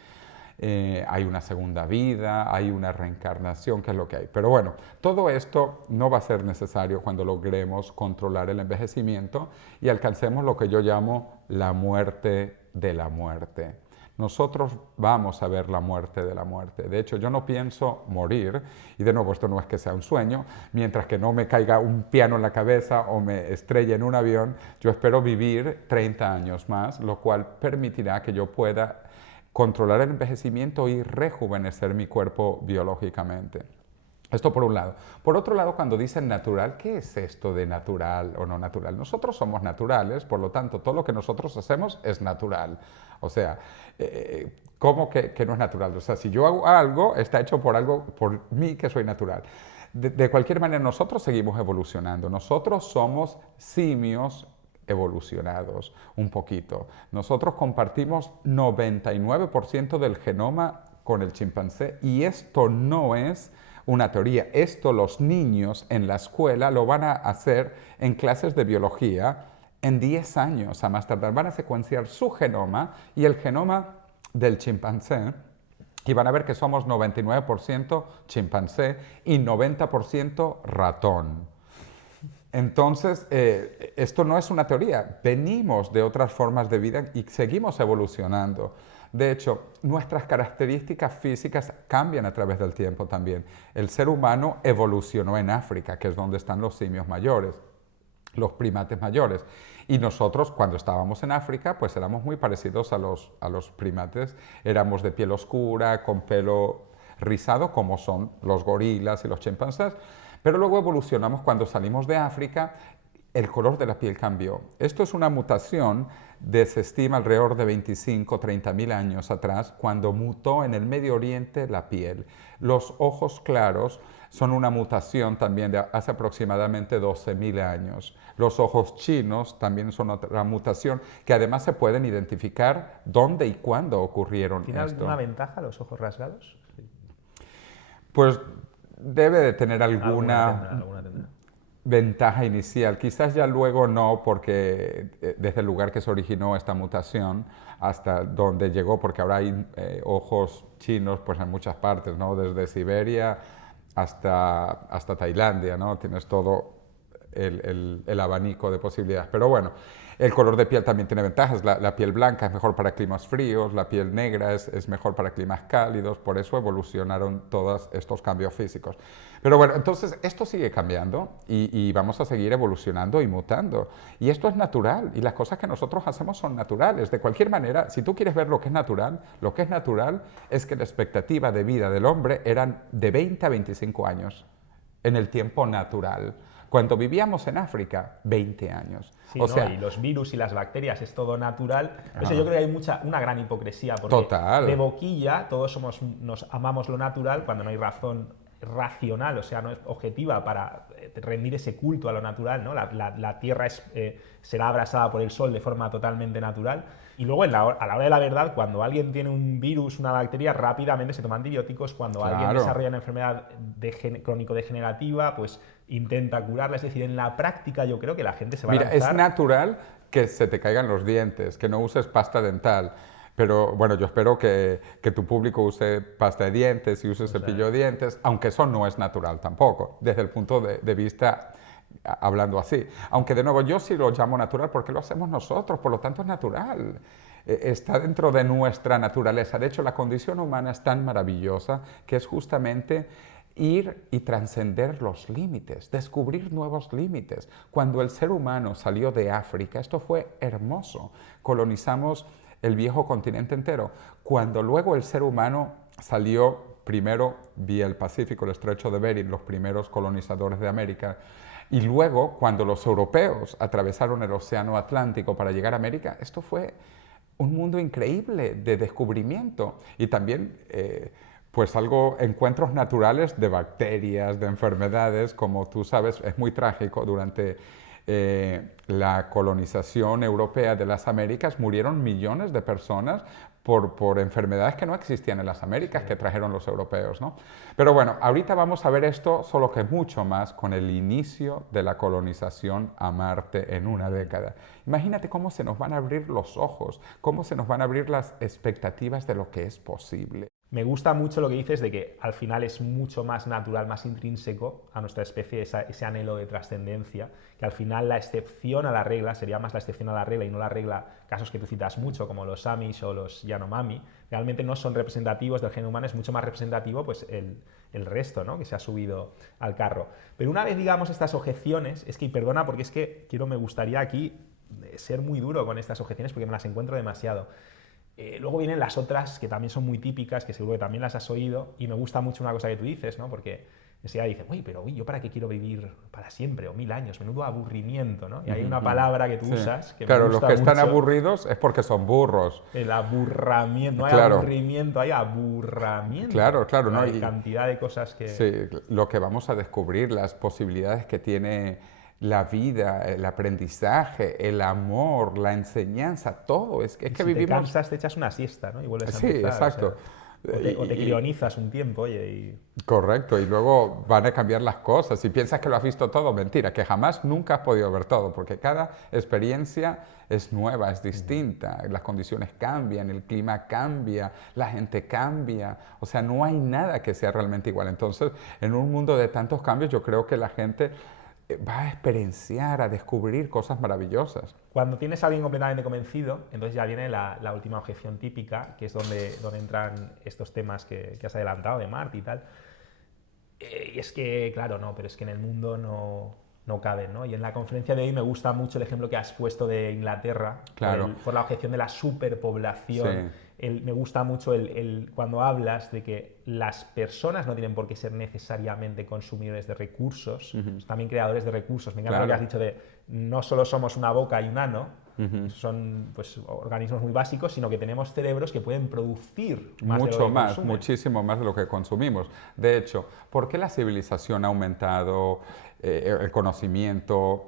Hay una segunda vida, hay una reencarnación, que es lo que hay. Pero bueno, todo esto no va a ser necesario cuando logremos controlar el envejecimiento y alcancemos lo que yo llamo la muerte de la muerte. Nosotros vamos a ver la muerte de la muerte. De hecho, yo no pienso morir, y de nuevo, esto no es que sea un sueño, mientras que no me caiga un piano en la cabeza o me estrelle en un avión, yo espero vivir 30 años más, lo cual permitirá que yo pueda controlar el envejecimiento y rejuvenecer mi cuerpo biológicamente. Esto por un lado. Por otro lado, cuando dicen natural, ¿qué es esto de natural o no natural? Nosotros somos naturales, por lo tanto, todo lo que nosotros hacemos es natural. O sea, ¿cómo que no es natural? O sea, si yo hago algo, está hecho por mí que soy natural. De cualquier manera, nosotros seguimos evolucionando. Nosotros somos simios evolucionados un poquito. Nosotros compartimos 99% del genoma con el chimpancé y esto no es una teoría. Esto los niños en la escuela lo van a hacer en clases de biología en 10 años a más tardar. Van a secuenciar su genoma y el genoma del chimpancé y van a ver que somos 99% chimpancé y 90% ratón. Entonces, esto no es una teoría, venimos de otras formas de vida y seguimos evolucionando. De hecho, nuestras características físicas cambian a través del tiempo también. El ser humano evolucionó en África, que es donde están los simios mayores, los primates mayores. Y nosotros, cuando estábamos en África, pues éramos muy parecidos a los primates. Éramos de piel oscura, con pelo rizado, como son los gorilas y los chimpancés. Pero luego evolucionamos cuando salimos de África, el color de la piel cambió. Esto es una mutación, se estima alrededor de 25 o 30 mil años atrás, cuando mutó en el Medio Oriente la piel. Los ojos claros son una mutación también de hace aproximadamente 12.000 años. Los ojos chinos también son otra mutación, que además se pueden identificar dónde y cuándo ocurrieron ¿Tiene esto. alguna ventaja los ojos rasgados? Pues debe de tener alguna tendrá. ventaja inicial. Quizás ya luego no, porque desde el lugar que se originó esta mutación hasta donde llegó, porque ahora hay ojos chinos pues en muchas partes, ¿no? Desde Siberia hasta Tailandia, ¿no? Tienes todo el abanico de posibilidades. Pero bueno, el color de piel también tiene ventajas. La piel blanca es mejor para climas fríos, la piel negra es mejor para climas cálidos, por eso evolucionaron todos estos cambios físicos. Pero bueno, entonces esto sigue cambiando y vamos a seguir evolucionando y mutando. Y esto es natural, y las cosas que nosotros hacemos son naturales. De cualquier manera, si tú quieres ver lo que es natural es que la expectativa de vida del hombre eran de 20 a 25 años en el tiempo natural. Cuando vivíamos en África, 20 años. Sí, o ¿no? sea, Y los virus y las bacterias es todo natural. Eso yo creo que hay una gran hipocresía, porque Total. de boquilla todos nos amamos lo natural cuando no hay razón racional, o sea, no es objetiva para rendir ese culto a lo natural, ¿no? La tierra será abrasada por el sol de forma totalmente natural. Y luego, a la hora de la verdad, cuando alguien tiene un virus, una bacteria, rápidamente se toman antibióticos. Cuando alguien desarrolla una enfermedad crónico-degenerativa, pues intenta curarla. Es decir, en la práctica yo creo que la gente se va a lanzar... es natural que se te caigan los dientes, que no uses pasta dental. Pero bueno, yo espero que tu público use pasta de dientes y use cepillo de dientes, aunque eso no es natural tampoco, desde el punto de vista hablando así. Aunque de nuevo yo sí lo llamo natural porque lo hacemos nosotros, por lo tanto es natural. Está dentro de nuestra naturaleza. De hecho, la condición humana es tan maravillosa que es justamente ir y trascender los límites, descubrir nuevos límites. Cuando el ser humano salió de África, esto fue hermoso. Colonizamos el viejo continente entero. Cuando luego el ser humano salió primero vía el Pacífico, el estrecho de Bering, los primeros colonizadores de América, y luego cuando los europeos atravesaron el océano Atlántico para llegar a América, esto fue un mundo increíble de descubrimiento y también pues encuentros naturales de bacterias, de enfermedades, como tú sabes, es muy trágico. Durante la colonización europea de las Américas murieron millones de personas por enfermedades que no existían en las Américas, que trajeron los europeos, ¿no? Pero bueno, ahorita vamos a ver esto, solo que mucho más con el inicio de la colonización a Marte en una década. Imagínate cómo se nos van a abrir los ojos, cómo se nos van a abrir las expectativas de lo que es posible. Me gusta mucho lo que dices de que al final es mucho más natural, más intrínseco a nuestra especie ese anhelo de trascendencia, que al final la excepción a la regla sería más la excepción a la regla y no la regla, casos que tú citas mucho como los Amish o los Yanomami, realmente no son representativos del género humano, es mucho más representativo pues el resto, ¿no? Que se ha subido al carro. Pero una vez digamos estas objeciones, es que, y perdona porque es que me gustaría aquí ser muy duro con estas objeciones porque me las encuentro demasiado. Luego vienen las otras que también son muy típicas, que seguro que también las has oído, y me gusta mucho una cosa que tú dices, ¿no? Porque enseguida dicen, uy, ¿yo para qué quiero vivir para siempre o 1000 años? Menudo aburrimiento, ¿no? Y hay una palabra que tú usas que me gusta los que están mucho. Aburridos es porque son burros. El aburramiento, no hay aburrimiento, hay aburramiento. Claro, ¿no? Hay cantidad de cosas que... Sí, lo que vamos a descubrir, las posibilidades que tiene la vida, el aprendizaje, el amor, la enseñanza, todo. Es que si vivimos... te cansas, te echas una siesta, ¿no? Y vuelves a empezar. Sí, exacto. O te crionizas un tiempo, oye. Correcto, y luego van a cambiar las cosas. Si piensas que lo has visto todo, mentira, que jamás nunca has podido ver todo, porque cada experiencia es nueva, es distinta, las condiciones cambian, el clima cambia, la gente cambia, o sea, no hay nada que sea realmente igual. Entonces, en un mundo de tantos cambios, yo creo que la gente va a experienciar, a descubrir cosas maravillosas. Cuando tienes a alguien completamente convencido, entonces ya viene la última objeción típica, que es donde entran estos temas que has adelantado de Marte y tal. Y es que, claro, no, pero es que en el mundo no caben, ¿no? Y en la conferencia de hoy me gusta mucho el ejemplo que has puesto de Inglaterra, Claro. por la objeción de la superpoblación. Me gusta mucho cuando hablas de que las personas no tienen por qué ser necesariamente consumidores de recursos, también creadores de recursos. Me encanta lo que has dicho de no solo somos una boca y un ano, son pues, organismos muy básicos, sino que tenemos cerebros que pueden producir más de lo Mucho que más, consumen. muchísimo más de lo que consumimos. De hecho, ¿por qué la civilización ha aumentado el conocimiento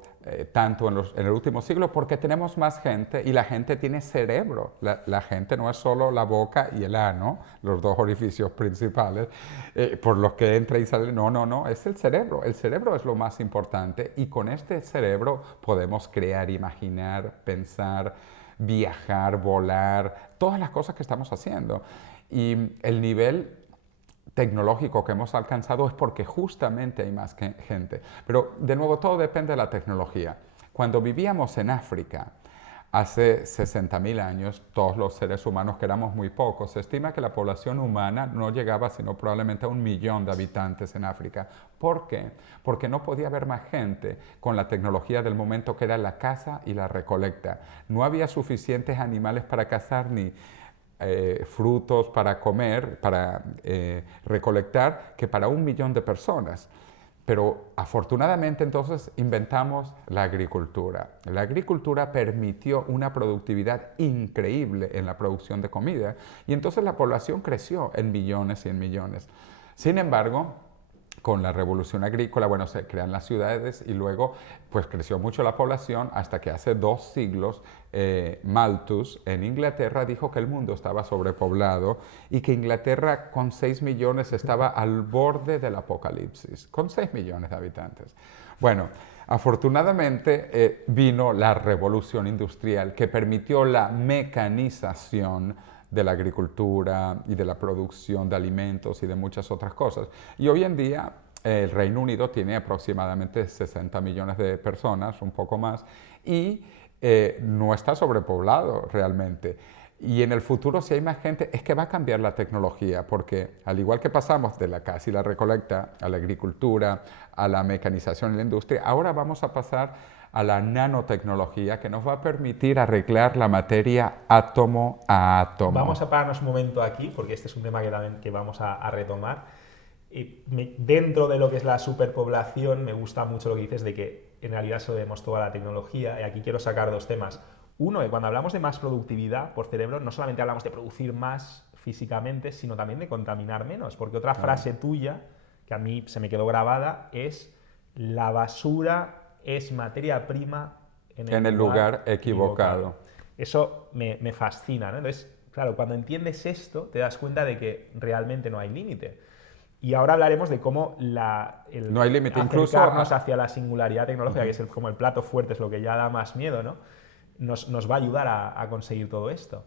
tanto en el último siglo? Porque tenemos más gente y la gente tiene cerebro. La gente no es solo la boca y el ano, los dos orificios principales por los que entra y sale. No, es el cerebro. El cerebro es lo más importante y con este cerebro podemos crear, imaginar, pensar, viajar, volar, todas las cosas que estamos haciendo. Y el nivel tecnológico que hemos alcanzado es porque justamente hay más gente. Pero, de nuevo, todo depende de la tecnología. Cuando vivíamos en África, hace 60.000 años, todos los seres humanos, que éramos muy pocos, se estima que la población humana no llegaba sino probablemente a 1 millón de habitantes en África. ¿Por qué? Porque no podía haber más gente con la tecnología del momento, que era la caza y la recolecta. No había suficientes animales para cazar ni frutos para comer, para recolectar, que para 1 millón de personas. Pero afortunadamente entonces inventamos la agricultura. La agricultura permitió una productividad increíble en la producción de comida y entonces la población creció en millones y en millones. Sin embargo, con la revolución agrícola, bueno, se crean las ciudades y luego pues creció mucho la población hasta que hace 2 siglos Malthus en Inglaterra dijo que el mundo estaba sobrepoblado y que Inglaterra con 6 millones estaba al borde del apocalipsis, con 6 millones de habitantes. Bueno, afortunadamente vino la revolución industrial que permitió la mecanización de la agricultura y de la producción de alimentos y de muchas otras cosas. Y hoy en día el Reino Unido tiene aproximadamente 60 millones de personas, un poco más, y no está sobrepoblado realmente. Y en el futuro, si hay más gente, es que va a cambiar la tecnología, porque al igual que pasamos de la caza y la recolecta a la agricultura, a la mecanización en la industria, ahora vamos a pasar a la nanotecnología, que nos va a permitir arreglar la materia átomo a átomo. Vamos a pararnos un momento aquí, porque este es un tema que vamos a retomar. Dentro de lo que es la superpoblación, me gusta mucho lo que dices de que en realidad se lo debemos toda la tecnología, y aquí quiero sacar 2 temas. Uno, que cuando hablamos de más productividad por cerebro, no solamente hablamos de producir más físicamente, sino también de contaminar menos, porque otra frase tuya, que a mí se me quedó grabada, es: la basura es materia prima en el lugar equivocado. Eso me fascina, ¿no? Entonces, claro, cuando entiendes esto, te das cuenta de que realmente no hay límite. Y ahora hablaremos de cómo no hay límite, incluso hacia la singularidad tecnológica, que es como el plato fuerte, es lo que ya da más miedo, ¿no? Nos va a ayudar a conseguir todo esto.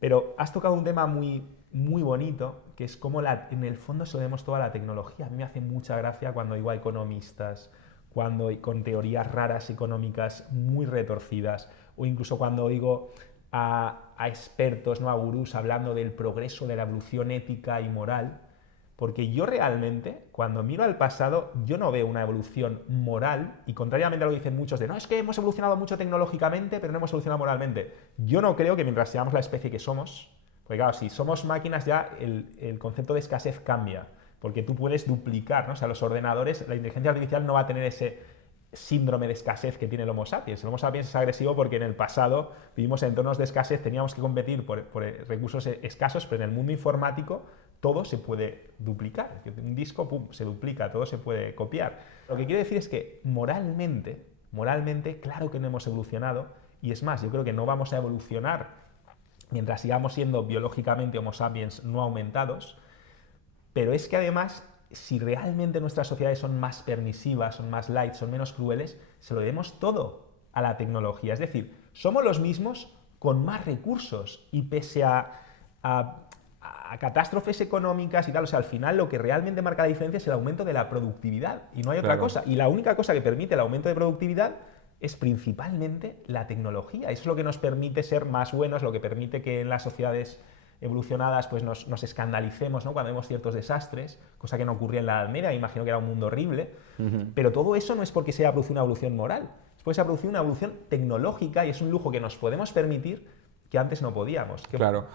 Pero has tocado un tema muy, muy bonito, que es cómo en el fondo se lo debemos toda la tecnología. A mí me hace mucha gracia cuando digo a economistas, cuando con teorías raras económicas muy retorcidas, o incluso cuando digo a expertos, ¿no?, a gurús, hablando del progreso, de la evolución ética y moral, porque yo realmente, cuando miro al pasado, yo no veo una evolución moral, y contrariamente a lo que dicen muchos de no, es que hemos evolucionado mucho tecnológicamente, pero no hemos evolucionado moralmente. Yo no creo que mientras seamos la especie que somos, porque claro, si somos máquinas ya el concepto de escasez cambia, porque tú puedes duplicar, ¿no? O sea, los ordenadores, la inteligencia artificial no va a tener ese síndrome de escasez que tiene el Homo sapiens. El Homo sapiens es agresivo porque en el pasado vivimos en entornos de escasez, teníamos que competir por recursos escasos, pero en el mundo informático todo se puede duplicar. Un disco, pum, se duplica, todo se puede copiar. Lo que quiero decir es que moralmente, claro que no hemos evolucionado, y es más, yo creo que no vamos a evolucionar mientras sigamos siendo biológicamente Homo sapiens no aumentados, pero es que además, si realmente nuestras sociedades son más permisivas, son más light, son menos crueles, se lo debemos todo a la tecnología. Es decir, somos los mismos con más recursos, y pese a a catástrofes económicas y tal. O sea, al final lo que realmente marca la diferencia es el aumento de la productividad y no hay otra Claro. cosa. Y la única cosa que permite el aumento de productividad es principalmente la tecnología. Eso es lo que nos permite ser más buenos, lo que permite que en las sociedades evolucionadas pues nos escandalicemos, ¿no? Cuando vemos ciertos desastres, cosa que no ocurría en la Edad Media, imagino que era un mundo horrible, pero todo eso no es porque se haya producido una evolución moral, es porque se ha producido una evolución tecnológica y es un lujo que nos podemos permitir que antes no podíamos. Claro.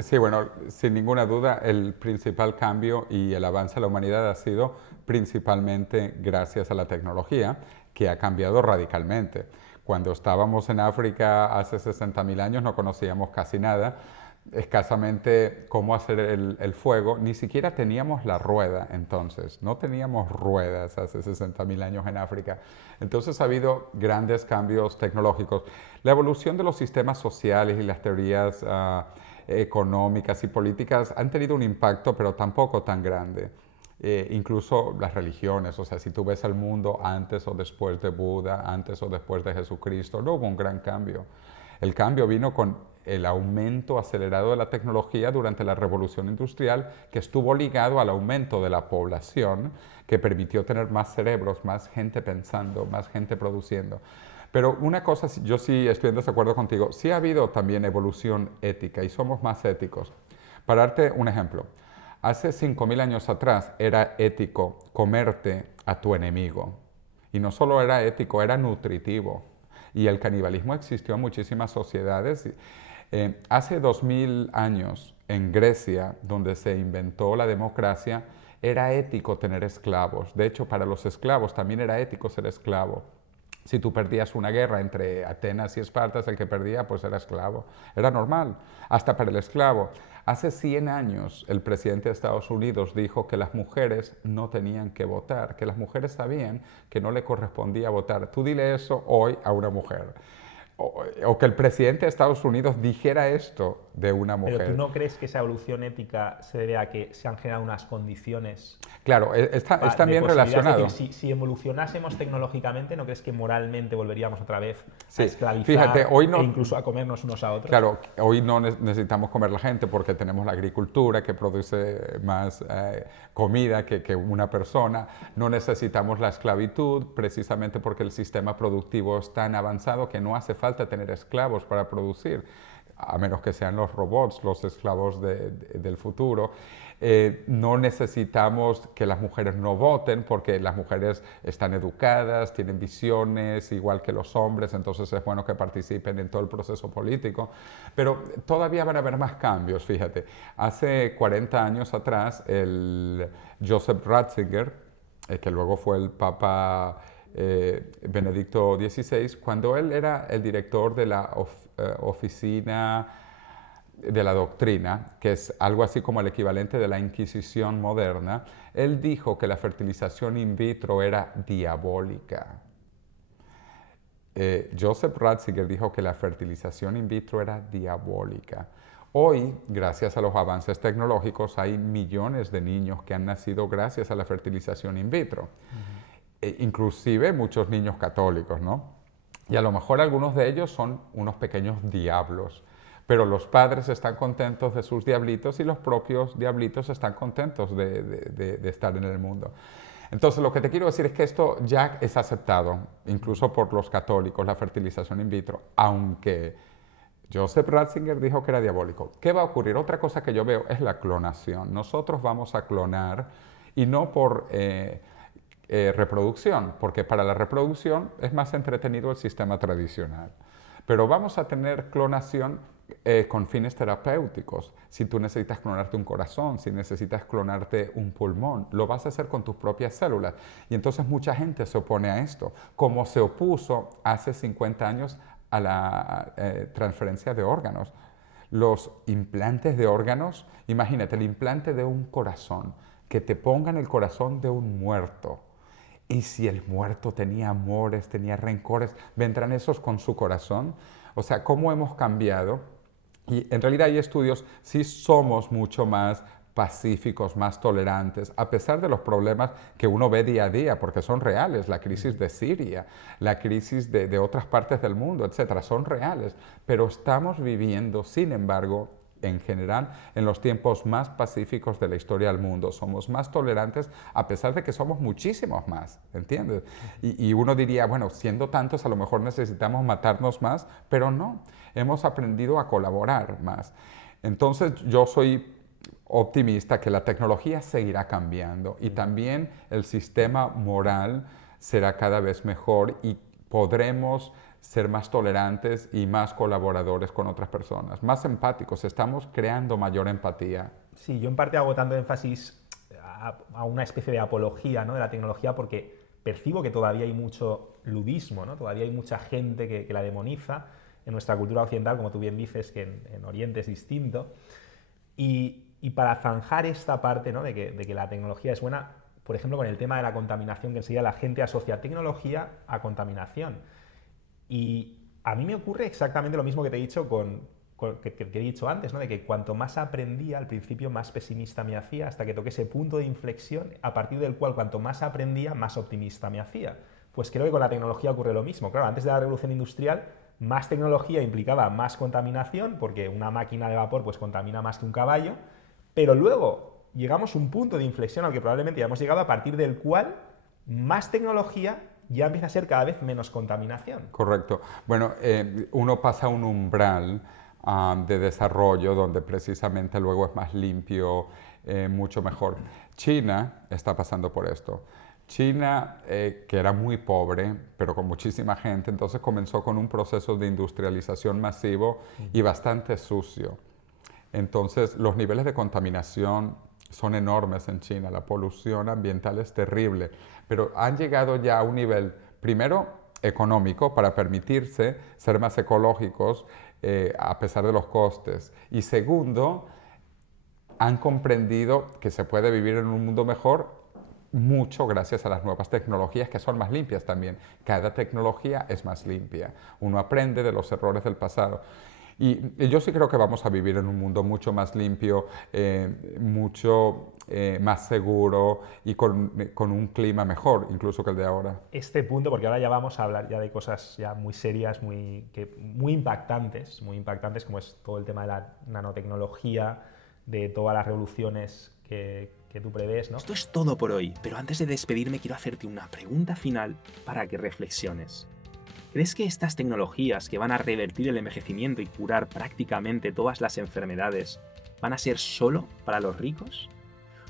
Sí, bueno, sin ninguna duda el principal cambio y el avance de la humanidad ha sido principalmente gracias a la tecnología, que ha cambiado radicalmente. Cuando estábamos en África hace 60.000 años no conocíamos casi nada, escasamente cómo hacer el fuego, ni siquiera teníamos la rueda entonces, no teníamos ruedas hace 60.000 años en África. Entonces ha habido grandes cambios tecnológicos. La evolución de los sistemas sociales y las teorías económicas y políticas han tenido un impacto, pero tampoco tan grande. Incluso las religiones, o sea, si tú ves el mundo antes o después de Buda, antes o después de Jesucristo, no hubo un gran cambio. El cambio vino con el aumento acelerado de la tecnología durante la Revolución Industrial, que estuvo ligado al aumento de la población, que permitió tener más cerebros, más gente pensando, más gente produciendo. Pero una cosa, yo sí estoy en desacuerdo contigo, sí ha habido también evolución ética y somos más éticos. Para darte un ejemplo, hace 5.000 años atrás era ético comerte a tu enemigo. Y no solo era ético, era nutritivo. Y el canibalismo existió en muchísimas sociedades. Hace 2.000 años, en Grecia, donde se inventó la democracia, era ético tener esclavos. De hecho, para los esclavos también era ético ser esclavo. Si tú perdías una guerra entre Atenas y Esparta, el que perdía pues era esclavo. Era normal, hasta para el esclavo. Hace 100 años el presidente de Estados Unidos dijo que las mujeres no tenían que votar, que las mujeres sabían que no le correspondía votar. Tú dile eso hoy a una mujer. O que el presidente de Estados Unidos dijera esto de una mujer. ¿Pero tú no crees que esa evolución ética se debe a que se han generado unas condiciones? Claro, está bien relacionado. Es decir, si evolucionásemos tecnológicamente, ¿no crees que moralmente volveríamos otra vez Sí, a esclavizar fíjate, hoy no, e incluso a comernos unos a otros? Claro, hoy no necesitamos comer la gente porque tenemos la agricultura que produce más comida que una persona. No necesitamos la esclavitud precisamente porque el sistema productivo es tan avanzado que no hace falta tener esclavos para producir, a menos que sean los robots, los esclavos del futuro. No necesitamos que las mujeres no voten porque las mujeres están educadas, tienen visiones igual que los hombres, entonces es bueno que participen en todo el proceso político. Pero todavía van a haber más cambios, fíjate. Hace 40 años atrás, el Joseph Ratzinger, que luego fue el Papa Benedicto XVI, cuando él era el director de la oficina de la doctrina, que es algo así como el equivalente de la Inquisición moderna, él dijo que la fertilización in vitro era diabólica. Joseph Ratzinger dijo que la fertilización in vitro era diabólica. Hoy, gracias a los avances tecnológicos, hay millones de niños que han nacido gracias a la fertilización in vitro. Inclusive muchos niños católicos, ¿no? Y a lo mejor algunos de ellos son unos pequeños diablos, pero los padres están contentos de sus diablitos y los propios diablitos están contentos de estar en el mundo. Entonces, lo que te quiero decir es que esto ya es aceptado, incluso por los católicos, la fertilización in vitro, aunque Joseph Ratzinger dijo que era diabólico. ¿Qué va a ocurrir? Otra cosa que yo veo es la clonación. Nosotros vamos a clonar, y no por reproducción, porque para la reproducción es más entretenido el sistema tradicional. Pero vamos a tener clonación con fines terapéuticos. Si tú necesitas clonarte un corazón, si necesitas clonarte un pulmón, lo vas a hacer con tus propias células. Y entonces mucha gente se opone a esto, como se opuso hace 50 años a la transferencia de órganos. Los implantes de órganos, imagínate el implante de un corazón, que te pongan el corazón de un muerto. Y si el muerto tenía amores, tenía rencores, ¿vendrán esos con su corazón? O sea, ¿cómo hemos cambiado? Y en realidad hay estudios, sí somos mucho más pacíficos, más tolerantes, a pesar de los problemas que uno ve día a día, porque son reales, la crisis de Siria, la crisis de otras partes del mundo, etcétera, son reales, pero estamos viviendo, sin embargo, en general en los tiempos más pacíficos de la historia del mundo. Somos más tolerantes a pesar de que somos muchísimos más, ¿entiendes? Y uno diría, bueno, siendo tantos a lo mejor necesitamos matarnos más, pero no, hemos aprendido a colaborar más. Entonces yo soy optimista que la tecnología seguirá cambiando y también el sistema moral será cada vez mejor y podremos ser más tolerantes y más colaboradores con otras personas, más empáticos. Estamos creando mayor empatía. Sí, yo en parte hago tanto énfasis a una especie de apología, ¿no?, de la tecnología, porque percibo que todavía hay mucho ludismo, ¿no? Todavía hay mucha gente que la demoniza en nuestra cultura occidental, como tú bien dices, que en Oriente es distinto. Y para zanjar esta parte, ¿no?, de que la tecnología es buena, por ejemplo, con el tema de la contaminación, que enseguida la gente asocia tecnología a contaminación. Y a mí me ocurre exactamente lo mismo que te he dicho que he dicho antes, ¿no?, de que cuanto más aprendía, al principio más pesimista me hacía, hasta que toqué ese punto de inflexión, a partir del cual cuanto más aprendía, más optimista me hacía. Pues creo que con la tecnología ocurre lo mismo. Claro, antes de la revolución industrial, más tecnología implicaba más contaminación, porque una máquina de vapor pues contamina más que un caballo, pero luego llegamos a un punto de inflexión al que probablemente ya hemos llegado, a partir del cual más tecnología ya empieza a ser cada vez menos contaminación. Correcto. Bueno, uno pasa un umbral de desarrollo donde precisamente luego es más limpio, mucho mejor. China está pasando por esto. China, que era muy pobre, pero con muchísima gente, entonces comenzó con un proceso de industrialización masivo y bastante sucio. Entonces, los niveles de contaminación son enormes en China, la polución ambiental es terrible, pero han llegado ya a un nivel, primero, económico, para permitirse ser más ecológicos a pesar de los costes, y segundo, han comprendido que se puede vivir en un mundo mejor mucho gracias a las nuevas tecnologías, que son más limpias también. Cada tecnología es más limpia. Uno aprende de los errores del pasado. Y yo sí creo que vamos a vivir en un mundo mucho más limpio, mucho más seguro y con un clima mejor incluso que el de ahora. Este punto, porque ahora ya vamos a hablar ya de cosas ya muy serias, muy impactantes, como es todo el tema de la nanotecnología, de todas las revoluciones que tú prevés, ¿no? Esto es todo por hoy, pero antes de despedirme quiero hacerte una pregunta final para que reflexiones. ¿Crees que estas tecnologías que van a revertir el envejecimiento y curar prácticamente todas las enfermedades van a ser solo para los ricos?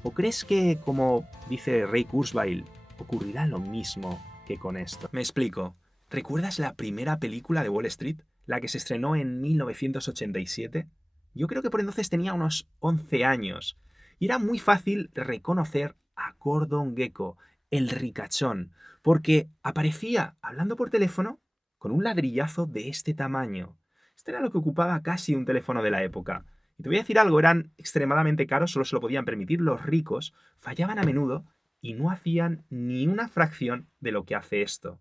¿O crees que, como dice Ray Kurzweil, ocurrirá lo mismo que con esto? Me explico. ¿Recuerdas la primera película de Wall Street, la que se estrenó en 1987? Yo creo que por entonces tenía unos 11 años y era muy fácil reconocer a Gordon Gekko, el ricachón, porque aparecía hablando por teléfono con un ladrillazo de este tamaño. Esto era lo que ocupaba casi un teléfono de la época. Y te voy a decir algo, eran extremadamente caros, solo se lo podían permitir los ricos, fallaban a menudo y no hacían ni una fracción de lo que hace esto.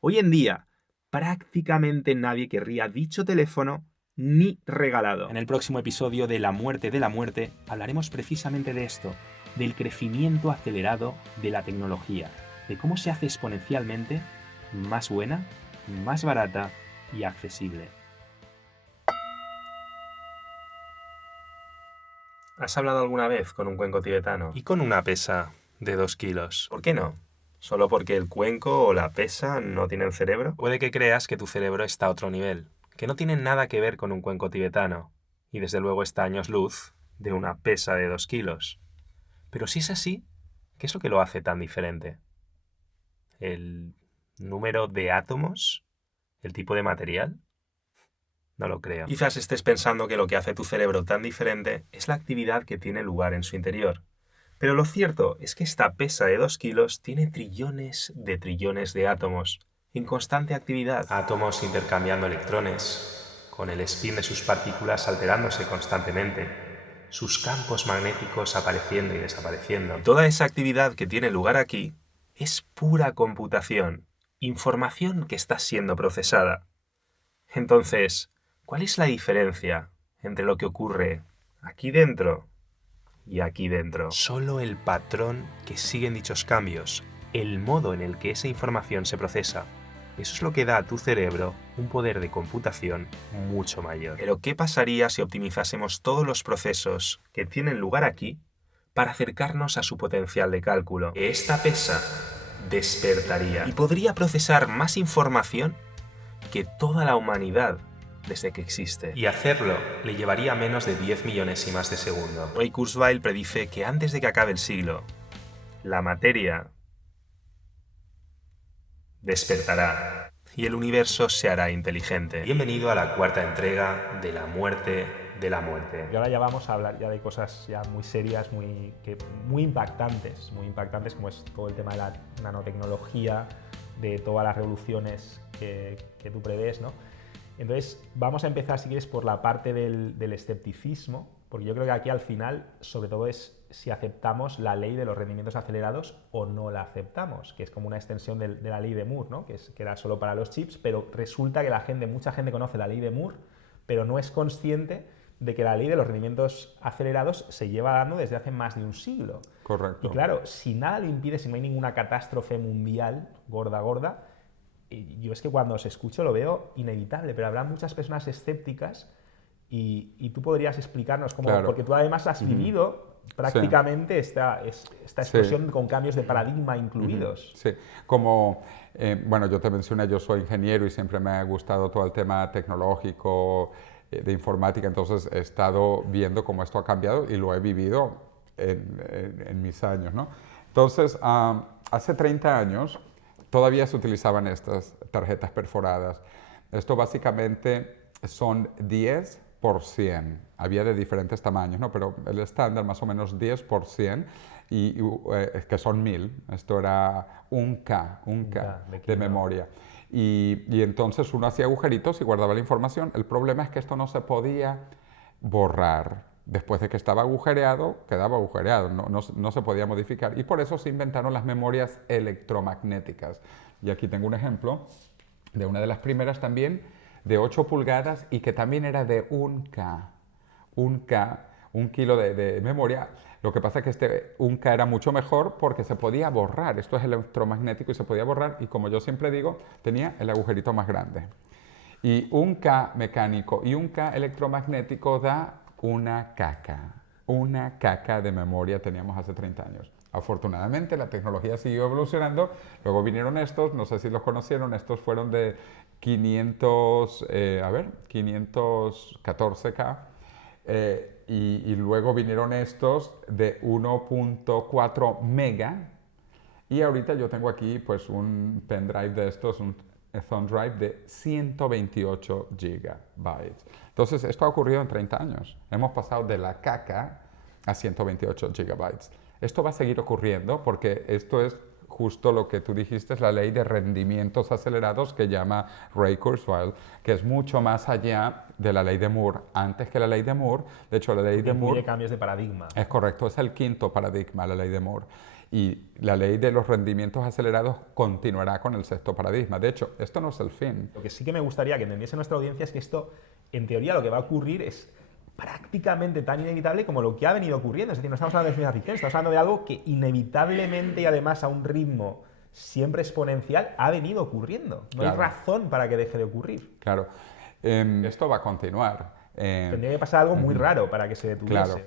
Hoy en día, prácticamente nadie querría dicho teléfono ni regalado. En el próximo episodio de La Muerte de la Muerte hablaremos precisamente de esto, del crecimiento acelerado de la tecnología, de cómo se hace exponencialmente más buena, más barata y accesible. ¿Has hablado alguna vez con un cuenco tibetano? ¿Y con una pesa de 2 kilos? ¿Por qué no? ¿Solo porque el cuenco o la pesa no tienen cerebro? Puede que creas que tu cerebro está a otro nivel, que no tiene nada que ver con un cuenco tibetano, y desde luego está a años luz de una pesa de 2 kilos. Pero si es así, ¿qué es lo que lo hace tan diferente? ¿El número de átomos? ¿El tipo de material? No lo creo. Quizás estés pensando que lo que hace tu cerebro tan diferente es la actividad que tiene lugar en su interior. Pero lo cierto es que esta pesa de 2 kilos tiene trillones de átomos en constante actividad. Átomos intercambiando electrones, con el spin de sus partículas alterándose constantemente, sus campos magnéticos apareciendo y desapareciendo. Y toda esa actividad que tiene lugar aquí es pura computación, información que está siendo procesada. Entonces, ¿cuál es la diferencia entre lo que ocurre aquí dentro y aquí dentro? Solo el patrón que siguen dichos cambios, el modo en el que esa información se procesa, Eso es lo que da a tu cerebro un poder de computación mucho mayor. Pero ¿qué pasaría si optimizásemos todos los procesos que tienen lugar aquí para acercarnos a su potencial de cálculo? Esta pesa despertaría y podría procesar más información que toda la humanidad desde que existe. Y hacerlo le llevaría menos de 10 millonésimas de segundo. Ray Kurzweil predice que antes de que acabe el siglo, la materia despertará y el universo se hará inteligente. Bienvenido a la cuarta entrega de La Muerte de la Muerte. Y ahora ya vamos a hablar ya de cosas ya muy serias, muy impactantes, como es todo el tema de la nanotecnología, de todas las revoluciones que tú prevés, ¿no? Entonces, vamos a empezar, si quieres, por la parte del escepticismo, porque yo creo que aquí al final, sobre todo, es si aceptamos la ley de los rendimientos acelerados o no la aceptamos, que es como una extensión de la ley de Moore, ¿no? que era solo para los chips, pero resulta que mucha gente conoce la ley de Moore, pero no es consciente de que la ley de los rendimientos acelerados se lleva dando desde hace más de un siglo. Correcto. Y claro, si nada lo impide, si no hay ninguna catástrofe mundial gorda, yo es que cuando os escucho lo veo inevitable, pero habrá muchas personas escépticas y tú podrías explicarnos cómo, claro. Porque tú además has vivido prácticamente esta explosión con cambios de paradigma incluidos. Sí, como, bueno, yo te mencioné, yo soy ingeniero y siempre me ha gustado todo el tema tecnológico, de informática, entonces he estado viendo cómo esto ha cambiado y lo he vivido en mis años, ¿no? Entonces, hace 30 años todavía se utilizaban estas tarjetas perforadas. Esto básicamente son 10 por 100. Había de diferentes tamaños, ¿no? Pero el estándar más o menos 10 por 100, que son 1000. Esto era un K de memoria. Y entonces uno hacía agujeritos y guardaba la información. El problema es que esto no se podía borrar. Después de que estaba agujereado, quedaba agujereado, no se podía modificar. Y por eso se inventaron las memorias electromagnéticas. Y aquí tengo un ejemplo de una de las primeras también, de 8 pulgadas y que también era de un kilo de memoria. Lo que pasa es que este 1K era mucho mejor porque se podía borrar. Esto es electromagnético y se podía borrar. Y como yo siempre digo, tenía el agujerito más grande. Y 1K mecánico y 1K electromagnético da una caca de memoria teníamos hace 30 años. Afortunadamente la tecnología siguió evolucionando, luego vinieron estos, no sé si los conocieron, estos fueron de 514K, y luego vinieron estos de 1.4 mega, y ahorita yo tengo aquí pues un pendrive de estos, un thumb drive de 128 gigabytes. Entonces, esto ha ocurrido en 30 años. Hemos pasado de la caca a 128 gigabytes. Esto va a seguir ocurriendo porque esto es justo lo que tú dijiste, es la ley de rendimientos acelerados que llama Ray Kurzweil, que es mucho más allá de la ley de Moore. Antes que la ley de Moore, de hecho la ley de Moore... Incluye cambios de paradigma. Es correcto, es el quinto paradigma, la ley de Moore. Y la ley de los rendimientos acelerados continuará con el sexto paradigma. De hecho, esto no es el fin. Lo que sí que me gustaría que entendiese nuestra audiencia es que esto, en teoría, lo que va a ocurrir es prácticamente tan inevitable como lo que ha venido ocurriendo. Es decir, no estamos hablando de ciencia ficción, estamos hablando de algo que inevitablemente y además a un ritmo siempre exponencial ha venido ocurriendo. No hay razón para que deje de ocurrir. Claro. Esto va a continuar. Tendría que pasar algo muy raro para que se detuviese. Claro.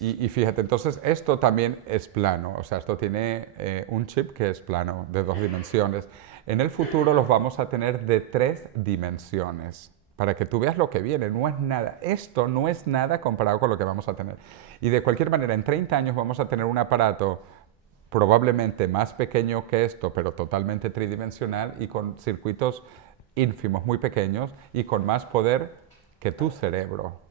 Y fíjate, entonces esto también es plano, o sea, esto tiene un chip que es plano, de 2 dimensiones. En el futuro los vamos a tener de 3 dimensiones, para que tú veas lo que viene, no es nada. Esto no es nada comparado con lo que vamos a tener. Y de cualquier manera, en 30 años vamos a tener un aparato probablemente más pequeño que esto, pero totalmente tridimensional y con circuitos ínfimos, muy pequeños, y con más poder que tu cerebro.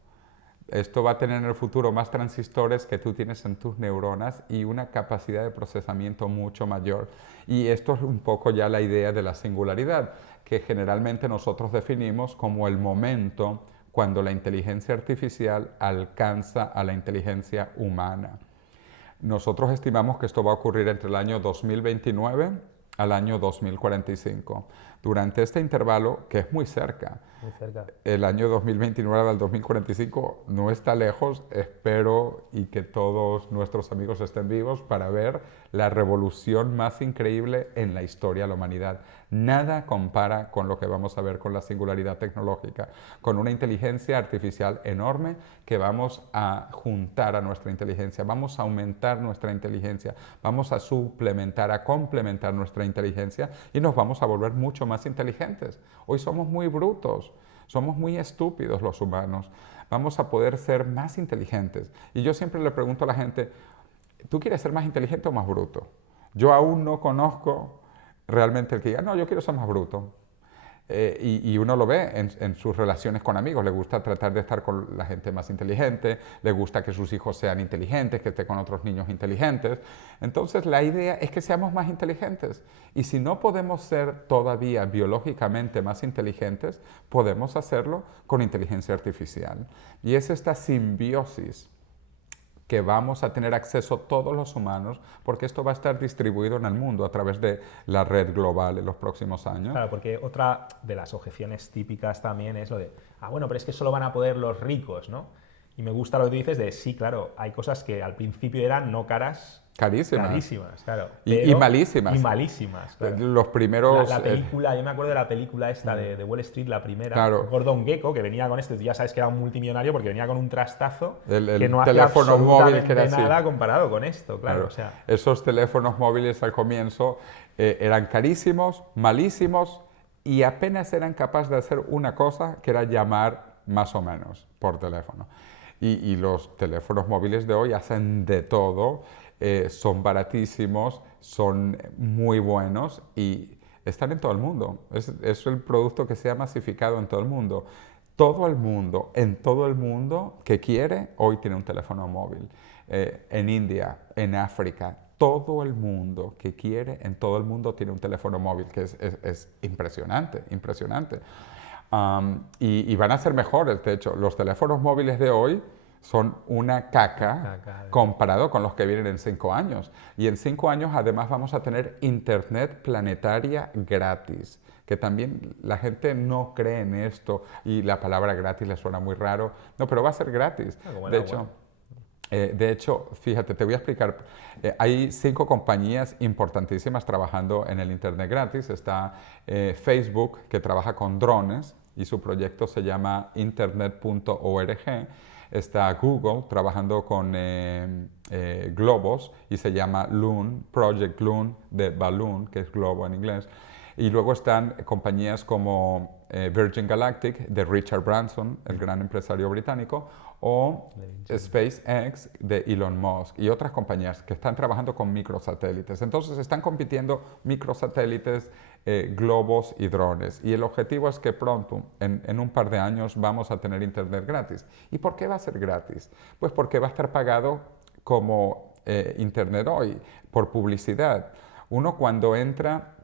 Esto va a tener en el futuro más transistores que tú tienes en tus neuronas y una capacidad de procesamiento mucho mayor. Y esto es un poco ya la idea de la singularidad, que generalmente nosotros definimos como el momento cuando la inteligencia artificial alcanza a la inteligencia humana. Nosotros estimamos que esto va a ocurrir entre el año 2029 al año 2045. durante este intervalo, que es muy cerca. Muy cerca. El año 2029 al 2045 no está lejos, espero y que todos nuestros amigos estén vivos para ver la revolución más increíble en la historia de la humanidad. Nada compara con lo que vamos a ver con la singularidad tecnológica, con una inteligencia artificial enorme que vamos a juntar a nuestra inteligencia, vamos a aumentar nuestra inteligencia, vamos a suplementar, a complementar nuestra inteligencia y nos vamos a volver mucho más inteligentes. Hoy somos muy brutos, somos muy estúpidos los humanos, vamos a poder ser más inteligentes. Y yo siempre le pregunto a la gente, ¿tú quieres ser más inteligente o más bruto? Yo aún no conozco realmente el que diga, no, yo quiero ser más bruto. Y uno lo ve en sus relaciones con amigos, le gusta tratar de estar con la gente más inteligente, le gusta que sus hijos sean inteligentes, que esté con otros niños inteligentes. Entonces la idea es que seamos más inteligentes. Y si no podemos ser todavía biológicamente más inteligentes, podemos hacerlo con inteligencia artificial. Y es esta simbiosis que vamos a tener acceso todos los humanos, porque esto va a estar distribuido en el mundo a través de la red global en los próximos años. Claro, porque otra de las objeciones típicas también es lo de, bueno, pero es que solo van a poder los ricos, ¿no? Y me gusta lo que tú dices de, sí, claro, hay cosas que al principio eran no caras, carísimas. Carísimas, claro. Y malísimas. Y malísimas, claro. Los primeros... La película, yo me acuerdo de la película esta de Wall Street, la primera, claro. Gordon Gekko, que venía con esto, ya sabes que era un multimillonario porque venía con un trastazo el que no teléfono hacía móvil que era nada así. comparado con esto, claro. Claro. O sea, esos teléfonos móviles al comienzo eran carísimos, malísimos y apenas eran capaces de hacer una cosa, que era llamar más o menos por teléfono. Y los teléfonos móviles de hoy hacen de todo, son baratísimos, son muy buenos y están en todo el mundo. Es el producto que se ha masificado en todo el mundo. Todo el mundo, en todo el mundo que quiere, hoy tiene un teléfono móvil. En India, en África, todo el mundo que quiere, en todo el mundo tiene un teléfono móvil, que es impresionante, impresionante. Y van a ser mejores, de hecho, los teléfonos móviles de hoy son una caca comparado con los que vienen en 5 años. Y en 5 años además vamos a tener internet planetaria gratis, que también la gente no cree en esto y la palabra gratis le suena muy raro. No, pero va a ser gratis. De hecho, fíjate, te voy a explicar. Hay 5 compañías importantísimas trabajando en el internet gratis. Está Facebook, que trabaja con drones y su proyecto se llama internet.org. Está Google trabajando con globos y se llama Loon, Project Loon, de Balloon, que es globo en inglés. Y luego están compañías como Virgin Galactic, de Richard Branson, el gran empresario británico, o SpaceX, de Elon Musk, y otras compañías que están trabajando con microsatélites. Entonces están compitiendo microsatélites, globos y drones. Y el objetivo es que pronto, en un par de años, vamos a tener internet gratis. ¿Y por qué va a ser gratis? Pues porque va a estar pagado como internet hoy, por publicidad. Uno cuando entra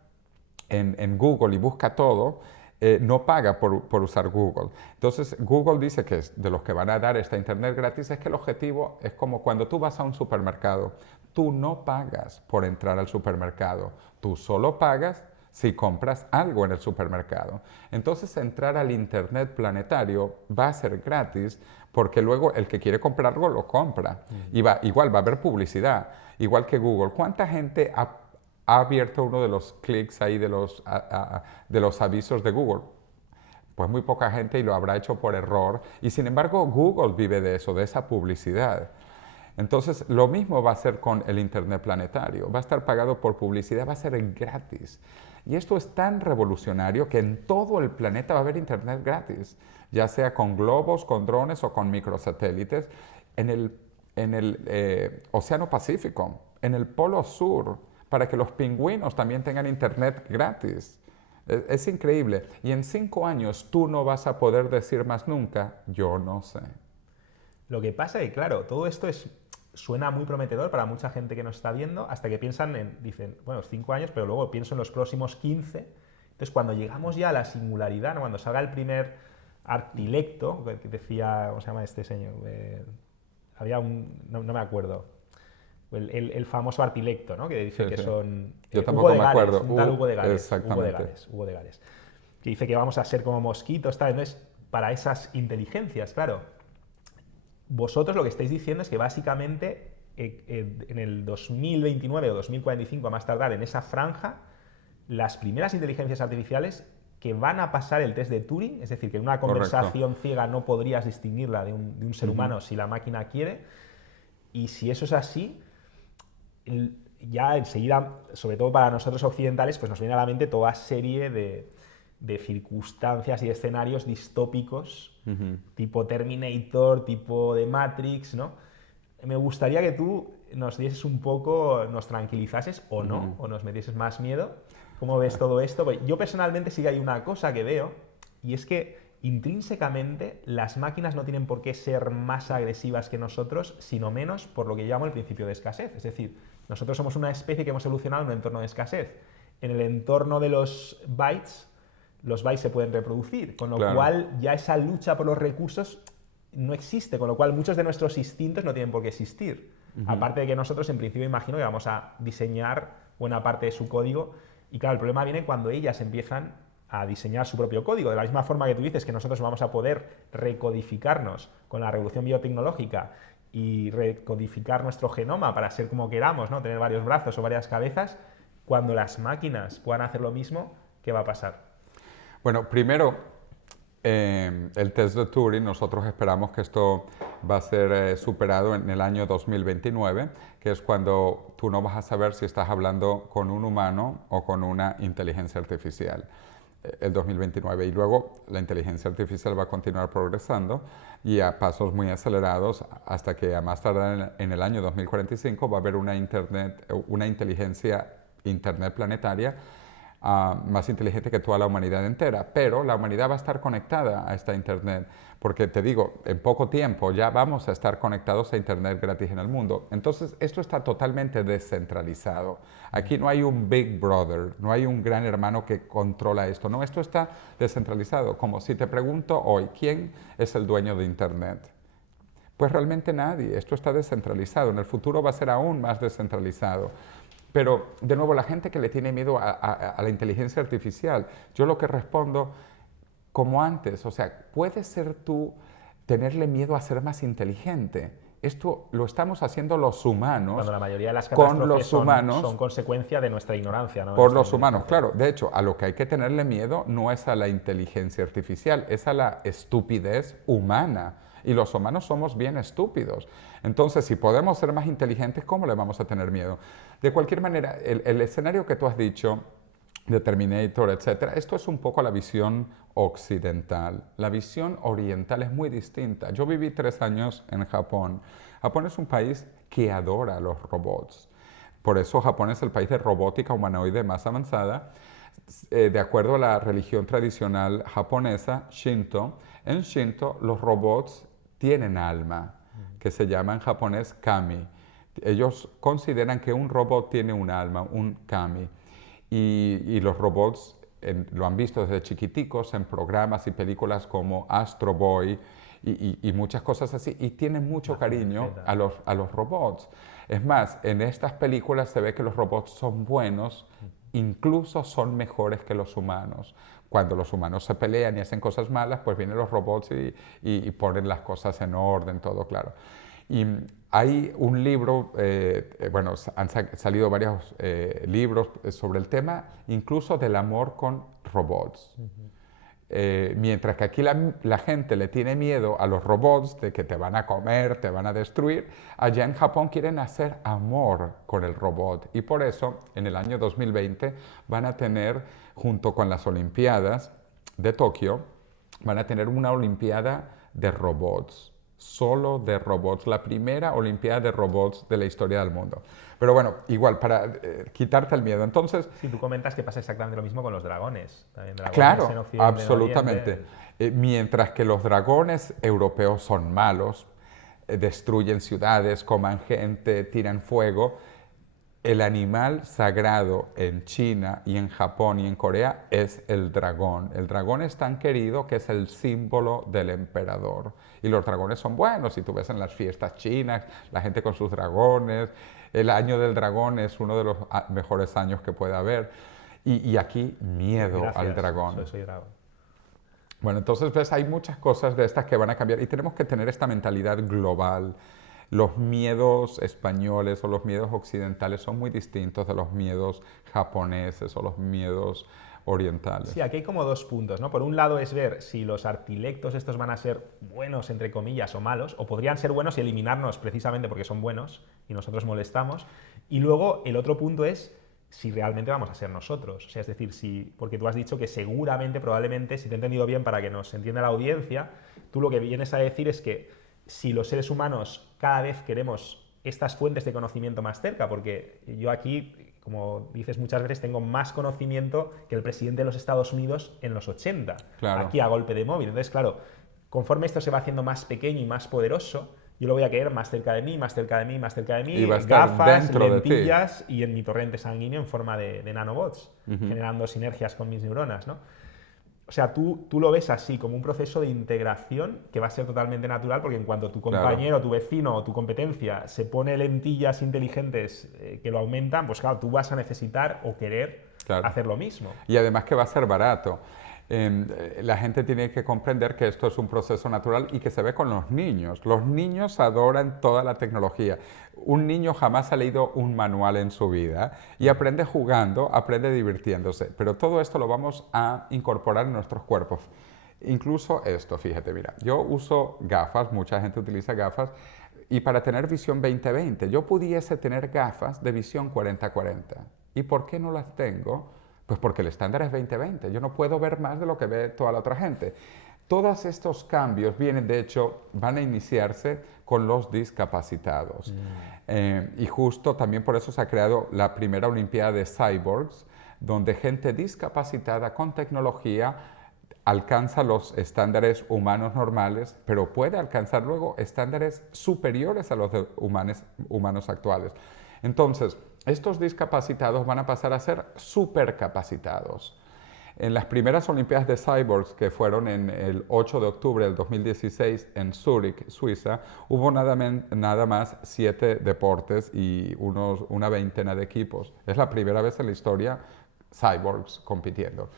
en Google y busca todo, no paga por usar Google. Entonces, Google dice que de los que van a dar esta internet gratis es que el objetivo es como cuando tú vas a un supermercado. Tú no pagas por entrar al supermercado. Tú solo pagas si compras algo en el supermercado. Entonces, entrar al internet planetario va a ser gratis porque luego el que quiere comprar algo lo compra. Y igual va a haber publicidad, igual que Google. ¿Cuánta gente ha abierto uno de los clics ahí de los avisos de Google? Pues muy poca gente y lo habrá hecho por error. Y sin embargo, Google vive de eso, de esa publicidad. Entonces, lo mismo va a ser con el internet planetario. Va a estar pagado por publicidad, va a ser gratis. Y esto es tan revolucionario que en todo el planeta va a haber internet gratis, ya sea con globos, con drones o con microsatélites. En el Océano Pacífico, en el Polo Sur, para que los pingüinos también tengan internet gratis. Es increíble. Y en 5 años tú no vas a poder decir más nunca, yo no sé. Lo que pasa es que, claro, todo esto suena muy prometedor para mucha gente que nos está viendo, hasta que dicen, bueno, 5 años, pero luego pienso en los próximos 15. Entonces, cuando llegamos ya a la singularidad, ¿no? Cuando salga el primer artilecto, que decía, ¿cómo se llama este señor? Había no me acuerdo. El famoso artilecto, ¿no? Que dice Sí, que sí. son... Yo tampoco me acuerdo. Un tal Hugo de Gales. Exactamente. Hugo de Gales. Que dice que vamos a ser como mosquitos, tal. Entonces, para esas inteligencias, claro, vosotros lo que estáis diciendo es que básicamente en el 2029 o 2045, a más tardar, en esa franja, las primeras inteligencias artificiales que van a pasar el test de Turing, es decir, que en una conversación ciega no podrías distinguirla de un ser humano si la máquina quiere, y si eso es así, ya enseguida, sobre todo para nosotros occidentales, pues nos viene a la mente toda serie de circunstancias y escenarios distópicos, tipo Terminator, tipo de Matrix, ¿no? Me gustaría que tú nos dieses un poco, nos tranquilizases o no, o nos metieses más miedo. ¿Cómo ves todo esto? Pues yo personalmente sí que hay una cosa que veo, y es que intrínsecamente las máquinas no tienen por qué ser más agresivas que nosotros, sino menos por lo que llamo el principio de escasez. Es decir, nosotros somos una especie que hemos evolucionado en un entorno de escasez. En el entorno de los bytes se pueden reproducir, con lo cual ya esa lucha por los recursos no existe, con lo cual muchos de nuestros instintos no tienen por qué existir. Aparte de que nosotros en principio imagino que vamos a diseñar buena parte de su código, y claro, el problema viene cuando ellas empiezan a diseñar su propio código. De la misma forma que tú dices que nosotros vamos a poder recodificarnos con la revolución biotecnológica y recodificar nuestro genoma para ser como queramos, ¿no? Tener varios brazos o varias cabezas, cuando las máquinas puedan hacer lo mismo, ¿qué va a pasar? Bueno, primero, el test de Turing, nosotros esperamos que esto va a ser superado en el año 2029, que es cuando tú no vas a saber si estás hablando con un humano o con una inteligencia artificial. El 2029. Y luego la inteligencia artificial va a continuar progresando y a pasos muy acelerados hasta que a más tardar en el año 2045 va a haber una inteligencia internet planetaria más inteligente que toda la humanidad entera, pero la humanidad va a estar conectada a esta Internet, porque te digo, en poco tiempo ya vamos a estar conectados a Internet gratis en el mundo. Entonces, esto está totalmente descentralizado. Aquí no hay un Big Brother, no hay un gran hermano que controla esto, no, esto está descentralizado. Como si te pregunto hoy, ¿quién es el dueño de Internet? Pues realmente nadie, esto está descentralizado, en el futuro va a ser aún más descentralizado. Pero, de nuevo, la gente que le tiene miedo a la inteligencia artificial, yo lo que respondo, como antes, o sea, ¿puedes ser tú tenerle miedo a ser más inteligente? Esto lo estamos haciendo los humanos. Cuando la mayoría de las catástrofes son consecuencia de nuestra ignorancia, ¿no? Por los humanos, claro. De hecho, a lo que hay que tenerle miedo no es a la inteligencia artificial, es a la estupidez humana. Y los humanos somos bien estúpidos. Entonces, si podemos ser más inteligentes, ¿cómo le vamos a tener miedo? De cualquier manera, el escenario que tú has dicho, de Terminator, etc., esto es un poco la visión occidental. La visión oriental es muy distinta. Yo viví 3 años en Japón. Japón es un país que adora a los robots. Por eso Japón es el país de robótica humanoide más avanzada. De acuerdo a la religión tradicional japonesa, Shinto, en Shinto los robots tienen alma, que se llama en japonés kami. Ellos consideran que un robot tiene un alma, un kami. Y los robots lo han visto desde chiquiticos en programas y películas como Astro Boy y muchas cosas así, y tienen mucho cariño a los robots. Es más, en estas películas se ve que los robots son buenos, incluso son mejores que los humanos. Cuando los humanos se pelean y hacen cosas malas, pues vienen los robots y ponen las cosas en orden, todo claro. Y hay un libro, bueno, han salido varios libros sobre el tema, incluso del amor con robots. Mientras que aquí la gente le tiene miedo a los robots, de que te van a comer, te van a destruir, allá en Japón quieren hacer amor con el robot. Y por eso, en el año 2020, van a tener, junto con las Olimpiadas de Tokio, van a tener una Olimpiada de robots. Solo de robots, la primera Olimpiada de robots de la historia del mundo. Pero bueno, igual, para quitarte el miedo. Entonces... Sí, tú comentas que pasa exactamente lo mismo con los dragones. También dragones claro, en Occidente, absolutamente. Mientras que los dragones europeos son malos, destruyen ciudades, coman gente, tiran fuego, el animal sagrado en China y en Japón y en Corea es el dragón. El dragón es tan querido que es el símbolo del emperador. Y los dragones son buenos, si tú ves en las fiestas chinas, la gente con sus dragones. El año del dragón es uno de los mejores años que puede haber. Y aquí miedo al dragón. Soy dragón. Bueno, entonces ves, hay muchas cosas de estas que van a cambiar y tenemos que tener esta mentalidad global. Los miedos españoles o los miedos occidentales son muy distintos de los miedos japoneses o los miedos orientales. Sí, aquí hay como dos puntos, ¿no? Por un lado es ver si los artilectos estos van a ser buenos, entre comillas, o malos, o podrían ser buenos y eliminarnos precisamente porque son buenos y nosotros molestamos. Y luego el otro punto es si realmente vamos a ser nosotros. O sea, es decir, si, porque tú has dicho que seguramente, probablemente, si te he entendido bien para que nos entienda la audiencia, tú lo que vienes a decir es que si los seres humanos cada vez queremos estas fuentes de conocimiento más cerca, porque yo aquí, como dices muchas veces, tengo más conocimiento que el presidente de los Estados Unidos en los 80, claro, aquí a golpe de móvil. Entonces, claro, conforme esto se va haciendo más pequeño y más poderoso, yo lo voy a querer más cerca de mí, más cerca de mí, más cerca de mí, y va a estar gafas, dentro lentillas y en mi torrente sanguíneo en forma de nanobots, generando sinergias con mis neuronas, ¿no? O sea, tú lo ves así, como un proceso de integración que va a ser totalmente natural, porque en cuanto tu compañero, claro, tu vecino o tu competencia se pone lentillas inteligentes que lo aumentan, pues claro, tú vas a necesitar o querer claro, hacer lo mismo. Y además que va a ser barato. La gente tiene que comprender que esto es un proceso natural y que se ve con los niños. Los niños adoran toda la tecnología. Un niño jamás ha leído un manual en su vida y aprende jugando, aprende divirtiéndose. Pero todo esto lo vamos a incorporar en nuestros cuerpos. Incluso esto, fíjate, mira, yo uso gafas, mucha gente utiliza gafas, y para tener visión 20/20, yo pudiese tener gafas de visión 40/40. ¿Y por qué no las tengo? Pues porque el estándar es 20/20. Yo no puedo ver más de lo que ve toda la otra gente. Todos estos cambios vienen, de hecho, van a iniciarse con los discapacitados. Y justo también por eso se ha creado la primera Olimpiada de Cyborgs, donde gente discapacitada con tecnología alcanza los estándares humanos normales, pero puede alcanzar luego estándares superiores a los de humanos actuales. Entonces, estos discapacitados van a pasar a ser supercapacitados. En las primeras Olimpiadas de Cyborgs, que fueron en el 8 de octubre del 2016 en Zúrich, Suiza, hubo nada más 7 deportes y una veintena de equipos. Es la primera vez en la historia Cyborgs compitiendo.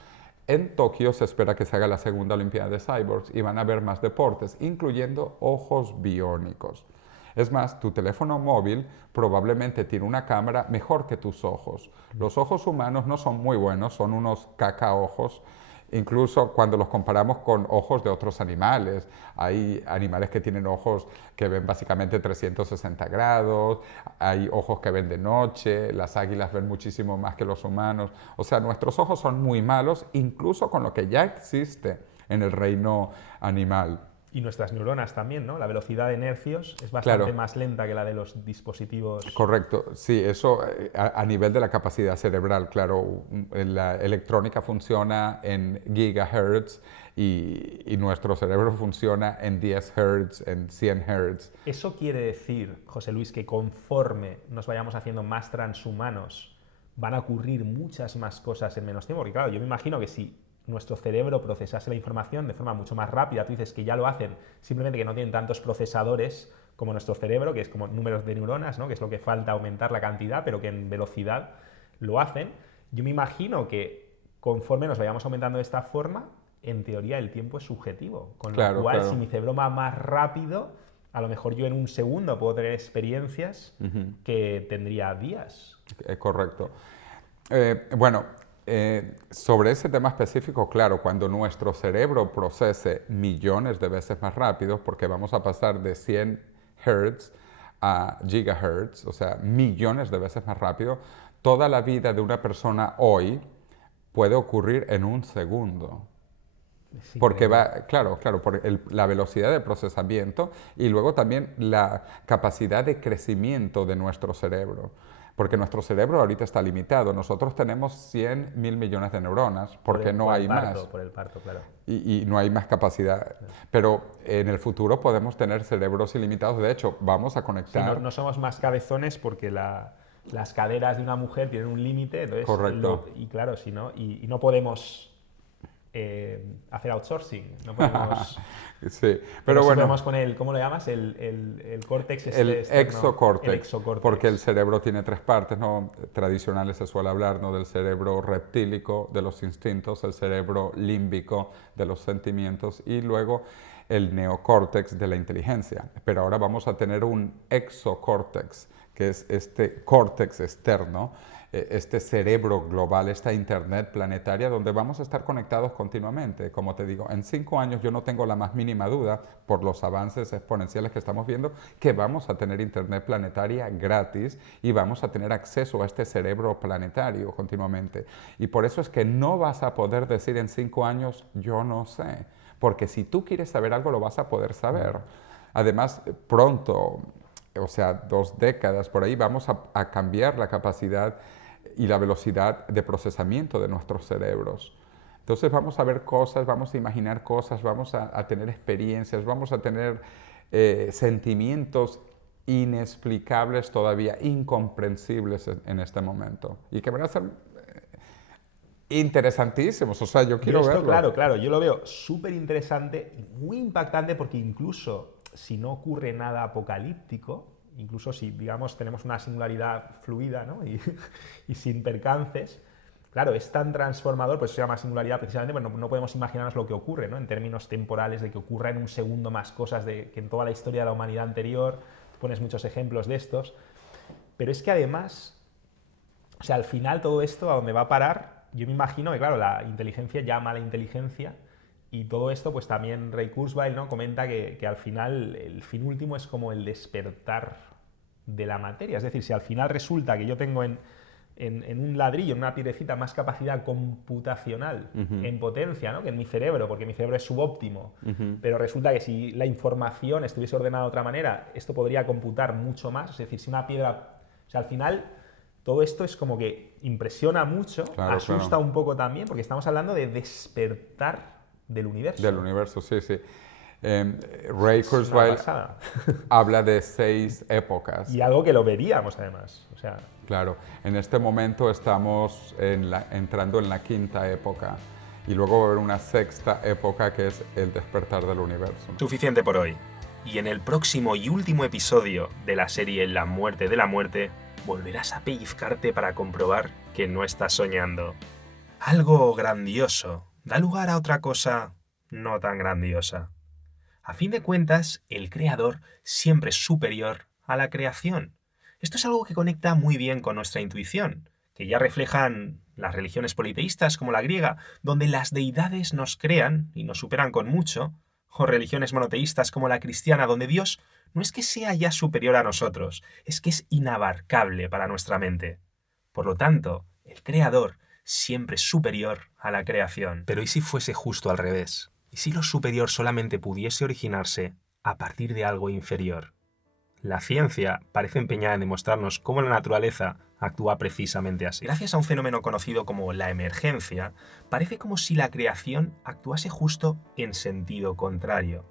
En Tokio se espera que se haga la segunda Olimpiada de Cyborgs y van a haber más deportes, incluyendo ojos biónicos. Es más, tu teléfono móvil probablemente tiene una cámara mejor que tus ojos. Los ojos humanos no son muy buenos, son unos cacaojos, incluso cuando los comparamos con ojos de otros animales. Hay animales que tienen ojos que ven básicamente 360 grados, hay ojos que ven de noche, las águilas ven muchísimo más que los humanos. O sea, nuestros ojos son muy malos, incluso con lo que ya existe en el reino animal. Y nuestras neuronas también, ¿no? La velocidad de nercios es bastante claro, más lenta que la de los dispositivos. Correcto, sí, eso a nivel de la capacidad cerebral, claro, la electrónica funciona en gigahertz y nuestro cerebro funciona en 10 hertz, en 100 hertz. ¿Eso quiere decir, José Luis, que conforme nos vayamos haciendo más transhumanos van a ocurrir muchas más cosas en menos tiempo? Porque claro, yo me imagino que si nuestro cerebro procesase la información de forma mucho más rápida, tú dices que ya lo hacen, simplemente que no tienen tantos procesadores como nuestro cerebro, que es como números de neuronas, ¿no? Que es lo que falta aumentar la cantidad, pero que en velocidad lo hacen. Yo me imagino que conforme nos vayamos aumentando de esta forma, en teoría el tiempo es subjetivo, con lo cual si mi cerebro va más rápido, a lo mejor yo en un segundo puedo tener experiencias que tendría días. Correcto. Sobre ese tema específico, claro, cuando nuestro cerebro procese millones de veces más rápido, porque vamos a pasar de 100 Hz a gigahertz, o sea, millones de veces más rápido, toda la vida de una persona hoy puede ocurrir en un segundo. Sí, porque claro, por la velocidad de procesamiento y luego también la capacidad de crecimiento de nuestro cerebro. Porque nuestro cerebro ahorita está limitado. Nosotros tenemos 100.000 millones de neuronas porque no hay más. Por el parto, claro. Y no hay más capacidad. Pero en el futuro podemos tener cerebros ilimitados. De hecho, vamos a conectar... Sí, no somos más cabezones porque la las caderas de una mujer tienen un límite, entonces Correcto. y claro, si no, y no podemos hacer outsourcing, no podemos, Sí, pero pero sí bueno, podemos con el, ¿cómo lo llamas? El córtex el externo, exocórtex, el exocórtex. porque el cerebro tiene 3 partes, ¿no? Tradicionales se suele hablar, ¿no? Del cerebro reptílico, de los instintos, el cerebro límbico, de los sentimientos, y luego el neocórtex de la inteligencia. Pero ahora vamos a tener un exocórtex, que es este córtex externo, este cerebro global, esta internet planetaria, donde vamos a estar conectados continuamente. Como te digo, en 5 años yo no tengo la más mínima duda, por los avances exponenciales que estamos viendo, que vamos a tener internet planetaria gratis y vamos a tener acceso a este cerebro planetario continuamente. Y por eso es que no vas a poder decir en 5 años, yo no sé, porque si tú quieres saber algo, lo vas a poder saber. Además, pronto, o sea, 2 décadas por ahí, vamos a cambiar la capacidad y la velocidad de procesamiento de nuestros cerebros. Entonces vamos a ver cosas, vamos a imaginar cosas, vamos a tener experiencias, vamos a tener sentimientos inexplicables todavía, incomprensibles en este momento, y que van a ser interesantísimos. O sea, yo quiero verlo. Claro, yo lo veo súper interesante y muy impactante, porque incluso si no ocurre nada apocalíptico, incluso si, digamos, tenemos una singularidad fluida, ¿no? y sin percances, claro, es tan transformador, pues se llama singularidad precisamente, pero no podemos imaginarnos lo que ocurre, ¿no? En términos temporales, de que ocurra en un segundo más cosas que en toda la historia de la humanidad anterior. Tú pones muchos ejemplos de estos, pero es que además, o sea, al final todo esto, ¿a dónde va a parar? Yo me imagino que, claro, la inteligencia llama a la inteligencia, y todo esto, pues también Ray Kurzweil, ¿no? Comenta que al final el fin último es como el despertar de la materia. Es decir, si al final resulta que yo tengo en un ladrillo, en una piedrecita, más capacidad computacional en potencia, ¿no? Que en mi cerebro, porque mi cerebro es subóptimo, pero resulta que si la información estuviese ordenada de otra manera, esto podría computar mucho más. Es decir, si una piedra... O sea, al final todo esto es como que impresiona mucho, Claro, asusta claro. un poco también, porque estamos hablando de despertar del universo. Del universo, sí, sí. Ray Es una Kurzweil pasada. habla de 6 épocas. Y algo que lo veríamos, además. O sea, Claro, en este momento estamos entrando en la 5ª época, y luego va a haber una 6ª época, que es el despertar del universo. Suficiente por hoy. Y en el próximo y último episodio de la serie La muerte de la muerte, volverás a pellizcarte para comprobar que no estás soñando. Algo grandioso da lugar a otra cosa no tan grandiosa. A fin de cuentas, el creador siempre es superior a la creación. Esto es algo que conecta muy bien con nuestra intuición, que ya reflejan las religiones politeístas como la griega, donde las deidades nos crean y nos superan con mucho, o religiones monoteístas como la cristiana, donde Dios no es que sea ya superior a nosotros, es que es inabarcable para nuestra mente. Por lo tanto, el creador siempre es superior a la creación. Pero ¿y si fuese justo al revés? ¿Y si lo superior solamente pudiese originarse a partir de algo inferior? La ciencia parece empeñada en demostrarnos cómo la naturaleza actúa precisamente así. Gracias a un fenómeno conocido como la emergencia, parece como si la creación actuase justo en sentido contrario,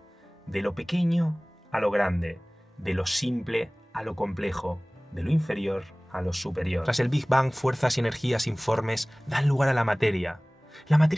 de lo pequeño a lo grande, de lo simple a lo complejo, de lo inferior a lo superior. Tras el Big Bang, fuerzas y energías informes dan lugar a la materia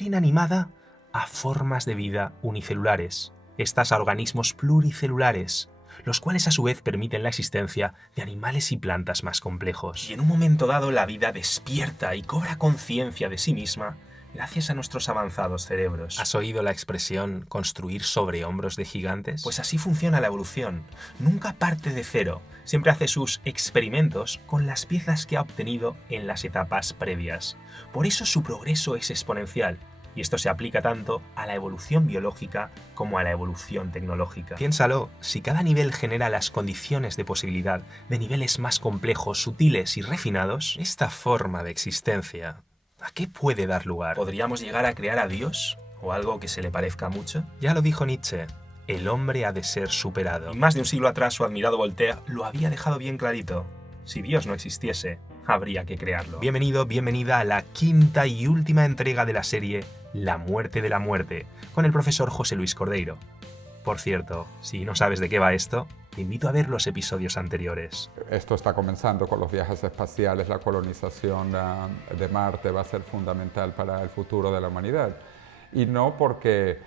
inanimada a formas de vida unicelulares, estas a organismos pluricelulares, los cuales a su vez permiten la existencia de animales y plantas más complejos. Y en un momento dado la vida despierta y cobra conciencia de sí misma gracias a nuestros avanzados cerebros. ¿Has oído la expresión construir sobre hombros de gigantes? Pues así funciona la evolución. Nunca parte de cero, siempre hace sus experimentos con las piezas que ha obtenido en las etapas previas. Por eso su progreso es exponencial. Y esto se aplica tanto a la evolución biológica como a la evolución tecnológica. Piénsalo, si cada nivel genera las condiciones de posibilidad de niveles más complejos, sutiles y refinados, esta forma de existencia, ¿a qué puede dar lugar? ¿Podríamos llegar a crear a Dios? ¿O algo que se le parezca mucho? Ya lo dijo Nietzsche, el hombre ha de ser superado. Y más de un siglo atrás su admirado Voltaire lo había dejado bien clarito. Si Dios no existiese, habría que crearlo. Bienvenido, bienvenida a la 5ª y última entrega de la serie La muerte de la muerte, con el profesor José Luis Cordeiro. Por cierto, si no sabes de qué va esto, te invito a ver los episodios anteriores. Esto está comenzando con los viajes espaciales, la colonización de Marte va a ser fundamental para el futuro de la humanidad. Y no porque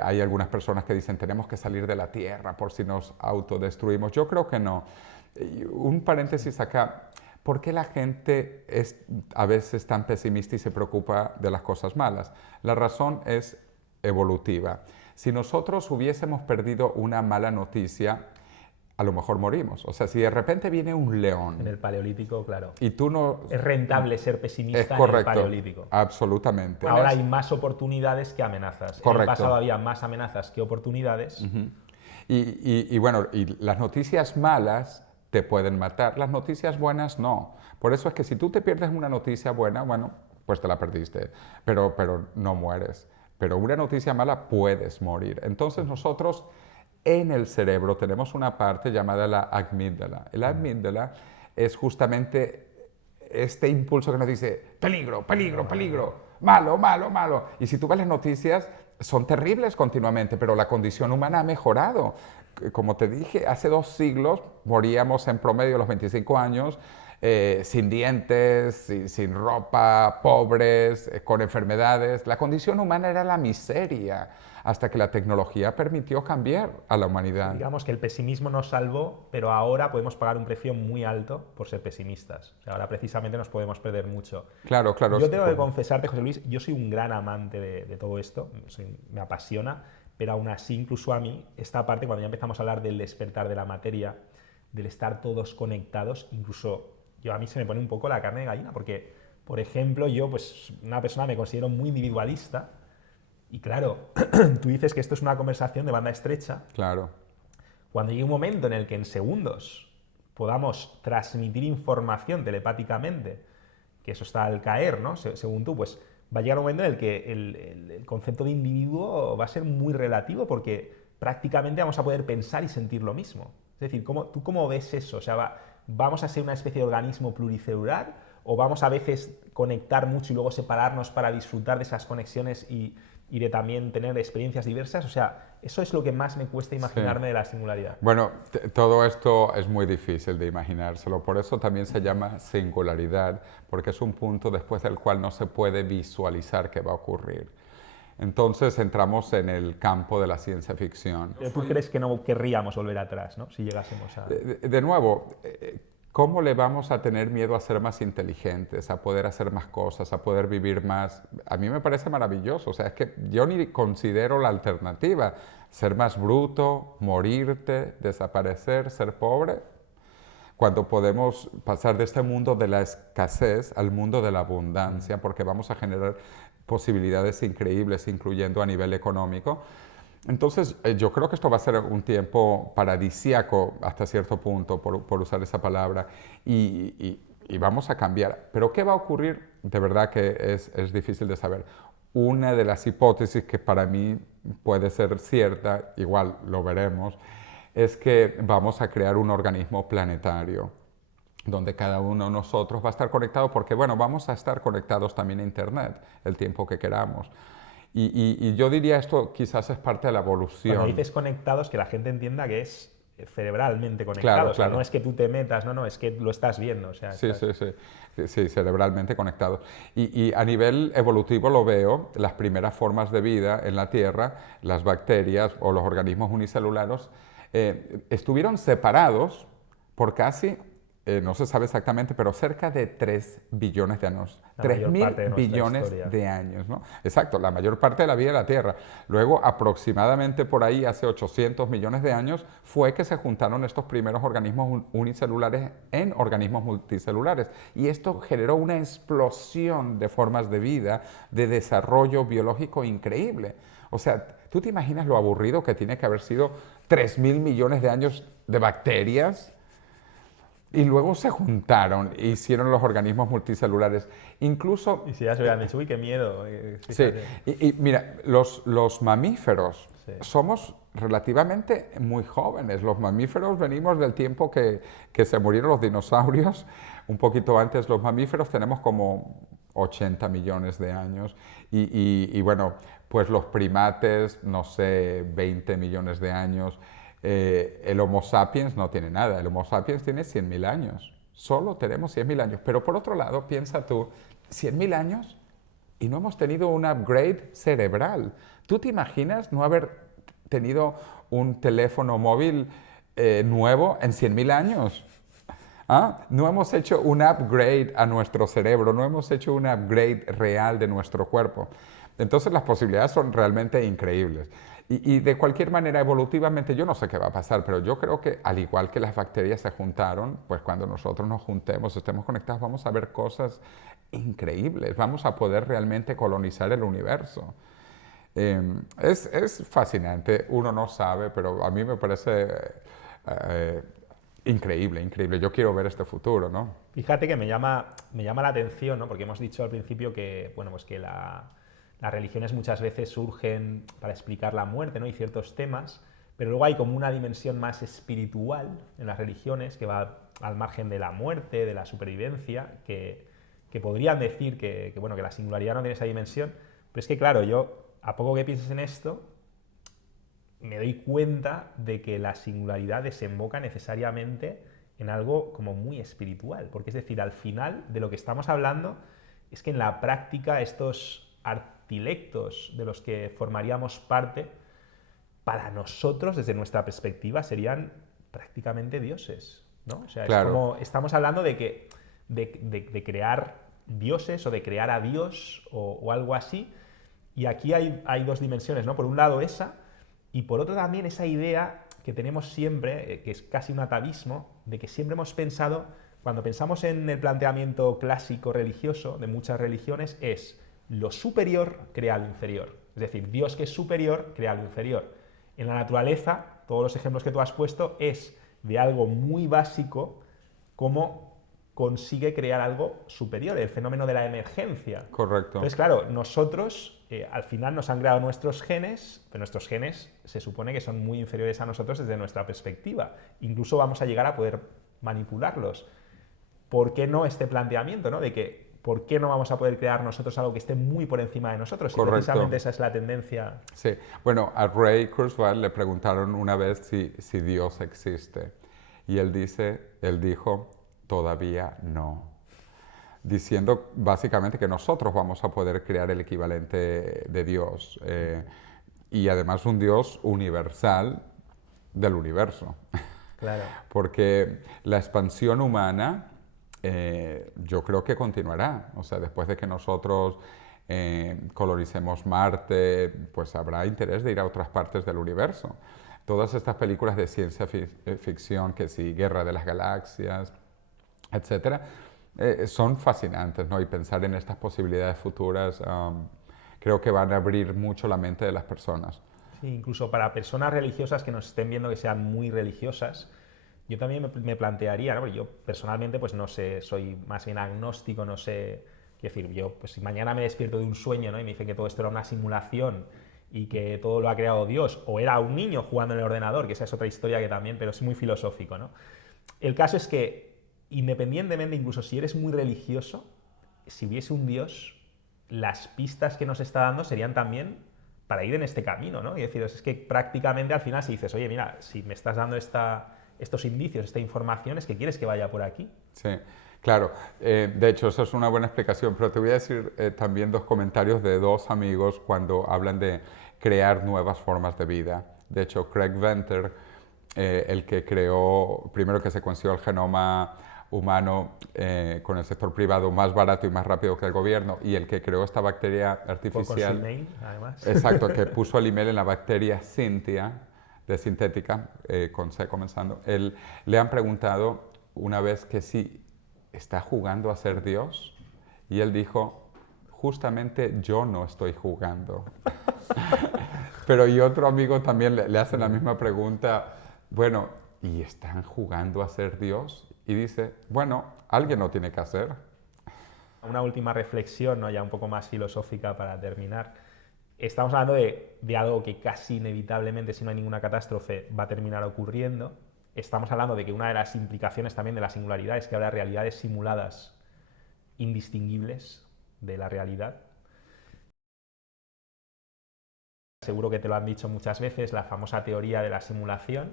hay algunas personas que dicen tenemos que salir de la Tierra por si nos autodestruimos. Yo creo que no. Un paréntesis acá. ¿Por qué la gente es a veces tan pesimista y se preocupa de las cosas malas? La razón es evolutiva. Si nosotros hubiésemos perdido una mala noticia, a lo mejor morimos. O sea, si de repente viene un león... En el Paleolítico, claro. Y tú no... Es rentable ser pesimista Es correcto, en el Paleolítico. absolutamente. Ahora hay más oportunidades que amenazas. Correcto. En el pasado había más amenazas que oportunidades. Y bueno, y las noticias malas te pueden matar, las noticias buenas no. Por eso es que si tú te pierdes una noticia buena, bueno, pues te la perdiste, pero no mueres. Pero una noticia mala puedes morir. Entonces nosotros en el cerebro tenemos una parte llamada la amígdala. La amígdala es justamente este impulso que nos dice peligro, peligro, peligro, malo, malo, malo. Y si tú ves las noticias, son terribles continuamente, pero la condición humana ha mejorado. Como te dije, hace 2 siglos moríamos en promedio a los 25 años sin dientes, sin ropa, pobres, con enfermedades. La condición humana era la miseria, hasta que la tecnología permitió cambiar a la humanidad. Digamos que el pesimismo nos salvó, pero ahora podemos pagar un precio muy alto por ser pesimistas. O sea, ahora precisamente nos podemos perder mucho. Claro, claro. Yo tengo que confesarte, José Luis, yo soy un gran amante de todo esto, me apasiona, pero aún así, incluso a mí, esta parte, cuando ya empezamos a hablar del despertar de la materia, del estar todos conectados, incluso a mí se me pone un poco la carne de gallina, porque, por ejemplo, yo, pues, una persona me considero muy individualista, y claro, tú dices que esto es una conversación de banda estrecha. Claro. Cuando llegue un momento en el que en segundos podamos transmitir información telepáticamente, que eso está al caer, ¿no? Según tú, pues va a llegar un momento en el que el concepto de individuo va a ser muy relativo, porque prácticamente vamos a poder pensar y sentir lo mismo. Es decir, ¿tú cómo ves eso? O sea, ¿vamos a ser una especie de organismo pluricelular o vamos a veces conectar mucho y luego separarnos para disfrutar de esas conexiones y de también tener experiencias diversas? O sea, eso es lo que más me cuesta imaginarme de la singularidad. Bueno, todo esto es muy difícil de imaginárselo, por eso también se llama singularidad, porque es un punto después del cual no se puede visualizar qué va a ocurrir. Entonces entramos en el campo de la ciencia ficción. ¿Tú crees que no querríamos volver atrás, ¿no? Si llegásemos a... De nuevo, ¿cómo le vamos a tener miedo a ser más inteligentes, a poder hacer más cosas, a poder vivir más? A mí me parece maravilloso. O sea, es que yo ni considero la alternativa. Ser más bruto, morirte, desaparecer, ser pobre. Cuando podemos pasar de este mundo de la escasez al mundo de la abundancia, porque vamos a generar posibilidades increíbles, incluyendo a nivel económico. Entonces, yo creo que esto va a ser un tiempo paradisíaco hasta cierto punto, por usar esa palabra, y vamos a cambiar. Pero ¿qué va a ocurrir? De verdad que es difícil de saber. Una de las hipótesis que para mí puede ser cierta, igual lo veremos, es que vamos a crear un organismo planetario, donde cada uno de nosotros va a estar conectado, porque bueno, vamos a estar conectados también a Internet el tiempo que queramos. Y yo diría esto quizás es parte de la evolución. Cuando dices conectados, que la gente entienda que es cerebralmente conectados. Claro, o sea, claro. no es que tú te metas, no, es que lo estás viendo. O sea, Sí, cerebralmente conectados. Y a nivel evolutivo lo veo, las primeras formas de vida en la Tierra, las bacterias o los organismos unicelulares, estuvieron separados por casi... no se sabe exactamente, pero cerca de 3 billones de años. 3.000 billones de años, ¿no? Exacto, la mayor parte de la vida de la Tierra. Luego, aproximadamente por ahí, hace 800 millones de años, fue que se juntaron estos primeros organismos unicelulares en organismos multicelulares. Y esto generó una explosión de formas de vida, de desarrollo biológico increíble. O sea, ¿tú te imaginas lo aburrido que tiene que haber sido 3.000 millones de años de bacterias? Y luego se juntaron e hicieron los organismos multicelulares. Incluso... Y si ya se hubieran dicho, uy, qué miedo. Sí, y mira, los mamíferos somos relativamente muy jóvenes. Los mamíferos venimos del tiempo que se murieron los dinosaurios. Un poquito antes los mamíferos tenemos como 80 millones de años. Y bueno, pues los primates, no sé, 20 millones de años. El Homo sapiens no tiene nada, el Homo sapiens tiene 100.000 años. Solo tenemos 100.000 años. Pero por otro lado, piensa tú, 100.000 años y no hemos tenido un upgrade cerebral. ¿Tú te imaginas no haber tenido un teléfono móvil nuevo en 100.000 años? ¿Ah? No hemos hecho un upgrade a nuestro cerebro, no hemos hecho un upgrade real de nuestro cuerpo. Entonces las posibilidades son realmente increíbles. Y de cualquier manera, evolutivamente, yo no sé qué va a pasar, pero yo creo que al igual que las bacterias se juntaron, pues cuando nosotros nos juntemos, estemos conectados, vamos a ver cosas increíbles, vamos a poder realmente colonizar el universo. Es fascinante, uno no sabe, pero a mí me parece increíble, increíble. Yo quiero ver este futuro, ¿no? Fíjate que me llama la atención, ¿no? Porque hemos dicho al principio que, bueno, pues que las religiones muchas veces surgen para explicar la muerte, ¿no? Y ciertos temas, pero luego hay como una dimensión más espiritual en las religiones que va al margen de la muerte, de la supervivencia, que podrían decir bueno, que la singularidad no tiene esa dimensión, pero es que claro, yo a poco que pienses en esto, me doy cuenta de que la singularidad desemboca necesariamente en algo como muy espiritual, porque es decir, al final de lo que estamos hablando es que en la práctica estos artilectos de los que formaríamos parte, para nosotros, desde nuestra perspectiva, serían prácticamente dioses, ¿no? O sea, claro. Es como, estamos hablando de crear dioses o de crear a Dios o algo así, y aquí hay dos dimensiones, ¿no? Por un lado esa, y por otro también esa idea que tenemos siempre, que es casi un atavismo, de que siempre hemos pensado, cuando pensamos en el planteamiento clásico religioso de muchas religiones, es lo superior crea lo inferior. Es decir, Dios que es superior crea lo inferior. En la naturaleza, todos los ejemplos que tú has puesto es de algo muy básico como consigue crear algo superior, el fenómeno de la emergencia. Correcto. Entonces, claro, nosotros al final nos han creado nuestros genes, pero nuestros genes se supone que son muy inferiores a nosotros desde nuestra perspectiva. Incluso vamos a llegar a poder manipularlos. ¿Por qué no este planteamiento, ¿no? De que ¿por qué no vamos a poder crear nosotros algo que esté muy por encima de nosotros? Y precisamente esa es la tendencia. Sí. Bueno, a Ray Kurzweil le preguntaron una vez si Dios existe. Y él dijo, todavía no. Diciendo básicamente que nosotros vamos a poder crear el equivalente de Dios. Y además un Dios universal del universo. Claro. Porque la expansión humana yo creo que continuará. O sea, después de que nosotros coloricemos Marte, pues habrá interés de ir a otras partes del universo. Todas estas películas de ciencia ficción, que sí, Guerra de las Galaxias, etcétera, son fascinantes, ¿no? Y pensar en estas posibilidades futuras creo que van a abrir mucho la mente de las personas. Sí, incluso para personas religiosas que nos estén viendo que sean muy religiosas, yo también me plantearía, ¿no? Porque yo personalmente pues no sé, soy más bien agnóstico, no sé, quiero decir, yo pues si mañana me despierto de un sueño, ¿no? Y me dicen que todo esto era una simulación y que todo lo ha creado Dios, o era un niño jugando en el ordenador, que esa es otra historia que también, pero es muy filosófico, ¿no? El caso es que, independientemente, incluso si eres muy religioso, si hubiese un Dios, las pistas que nos está dando serían también para ir en este camino, ¿no? Y decir, es que prácticamente al final si dices, oye, mira, si me estás dando estos indicios, esta información, es que quieres que vaya por aquí. Sí, claro. De hecho, eso es una buena explicación, pero te voy a decir también dos comentarios de dos amigos cuando hablan de crear nuevas formas de vida. De hecho, Craig Venter, el que creó, primero que secuenció el genoma humano con el sector privado más barato y más rápido que el gobierno, y el que creó esta bacteria artificial. Con su email, además. Exacto, que puso el email en la bacteria Cynthia, de sintética, con C comenzando. Le han preguntado una vez que si está jugando a ser Dios, y él dijo, justamente yo no estoy jugando. Pero y otro amigo también le hace la misma pregunta, bueno, ¿y están jugando a ser Dios? Y dice, bueno, alguien lo tiene que hacer. Una última reflexión, ¿no? Ya un poco más filosófica para terminar. Estamos hablando de algo que casi inevitablemente, si no hay ninguna catástrofe, va a terminar ocurriendo. Estamos hablando de que una de las implicaciones también de la singularidad es que habrá realidades simuladas indistinguibles de la realidad. Seguro que te lo han dicho muchas veces, la famosa teoría de la simulación.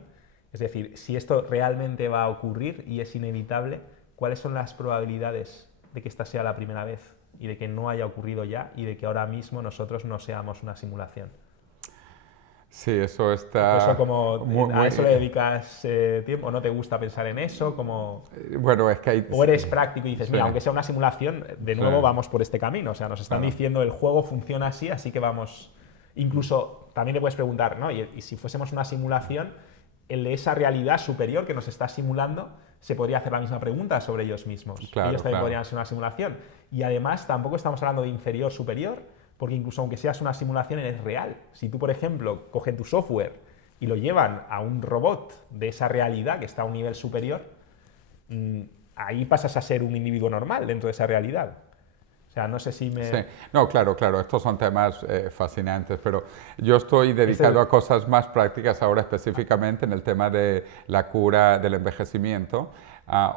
Es decir, si esto realmente va a ocurrir y es inevitable, ¿cuáles son las probabilidades de que esta sea la primera vez y de que no haya ocurrido ya y de que ahora mismo nosotros no seamos una simulación? Sí, eso está... Eso como, ¿a eso le dedicas tiempo? ¿O no te gusta pensar en eso? Bueno, es que hay... ¿O eres práctico y dices, Sí. mira, aunque sea una simulación, de nuevo Sí. vamos por este camino? O sea, nos están Claro. diciendo el juego funciona así que vamos... Incluso también te puedes preguntar, ¿no? Y si fuésemos una simulación, el de esa realidad superior que nos está simulando, se podría hacer la misma pregunta sobre ellos mismos. Claro, Ellos también claro. podrían ser una simulación. Y además tampoco estamos hablando de inferior-superior, porque incluso aunque seas una simulación, eres real. Si tú, por ejemplo, cogen tu software y lo llevan a un robot de esa realidad que está a un nivel superior, ahí pasas a ser un individuo normal dentro de esa realidad. O sea, no sé si me... Sí. No, claro, estos son temas fascinantes, pero yo estoy dedicado a cosas más prácticas ahora específicamente en el tema de la cura del envejecimiento.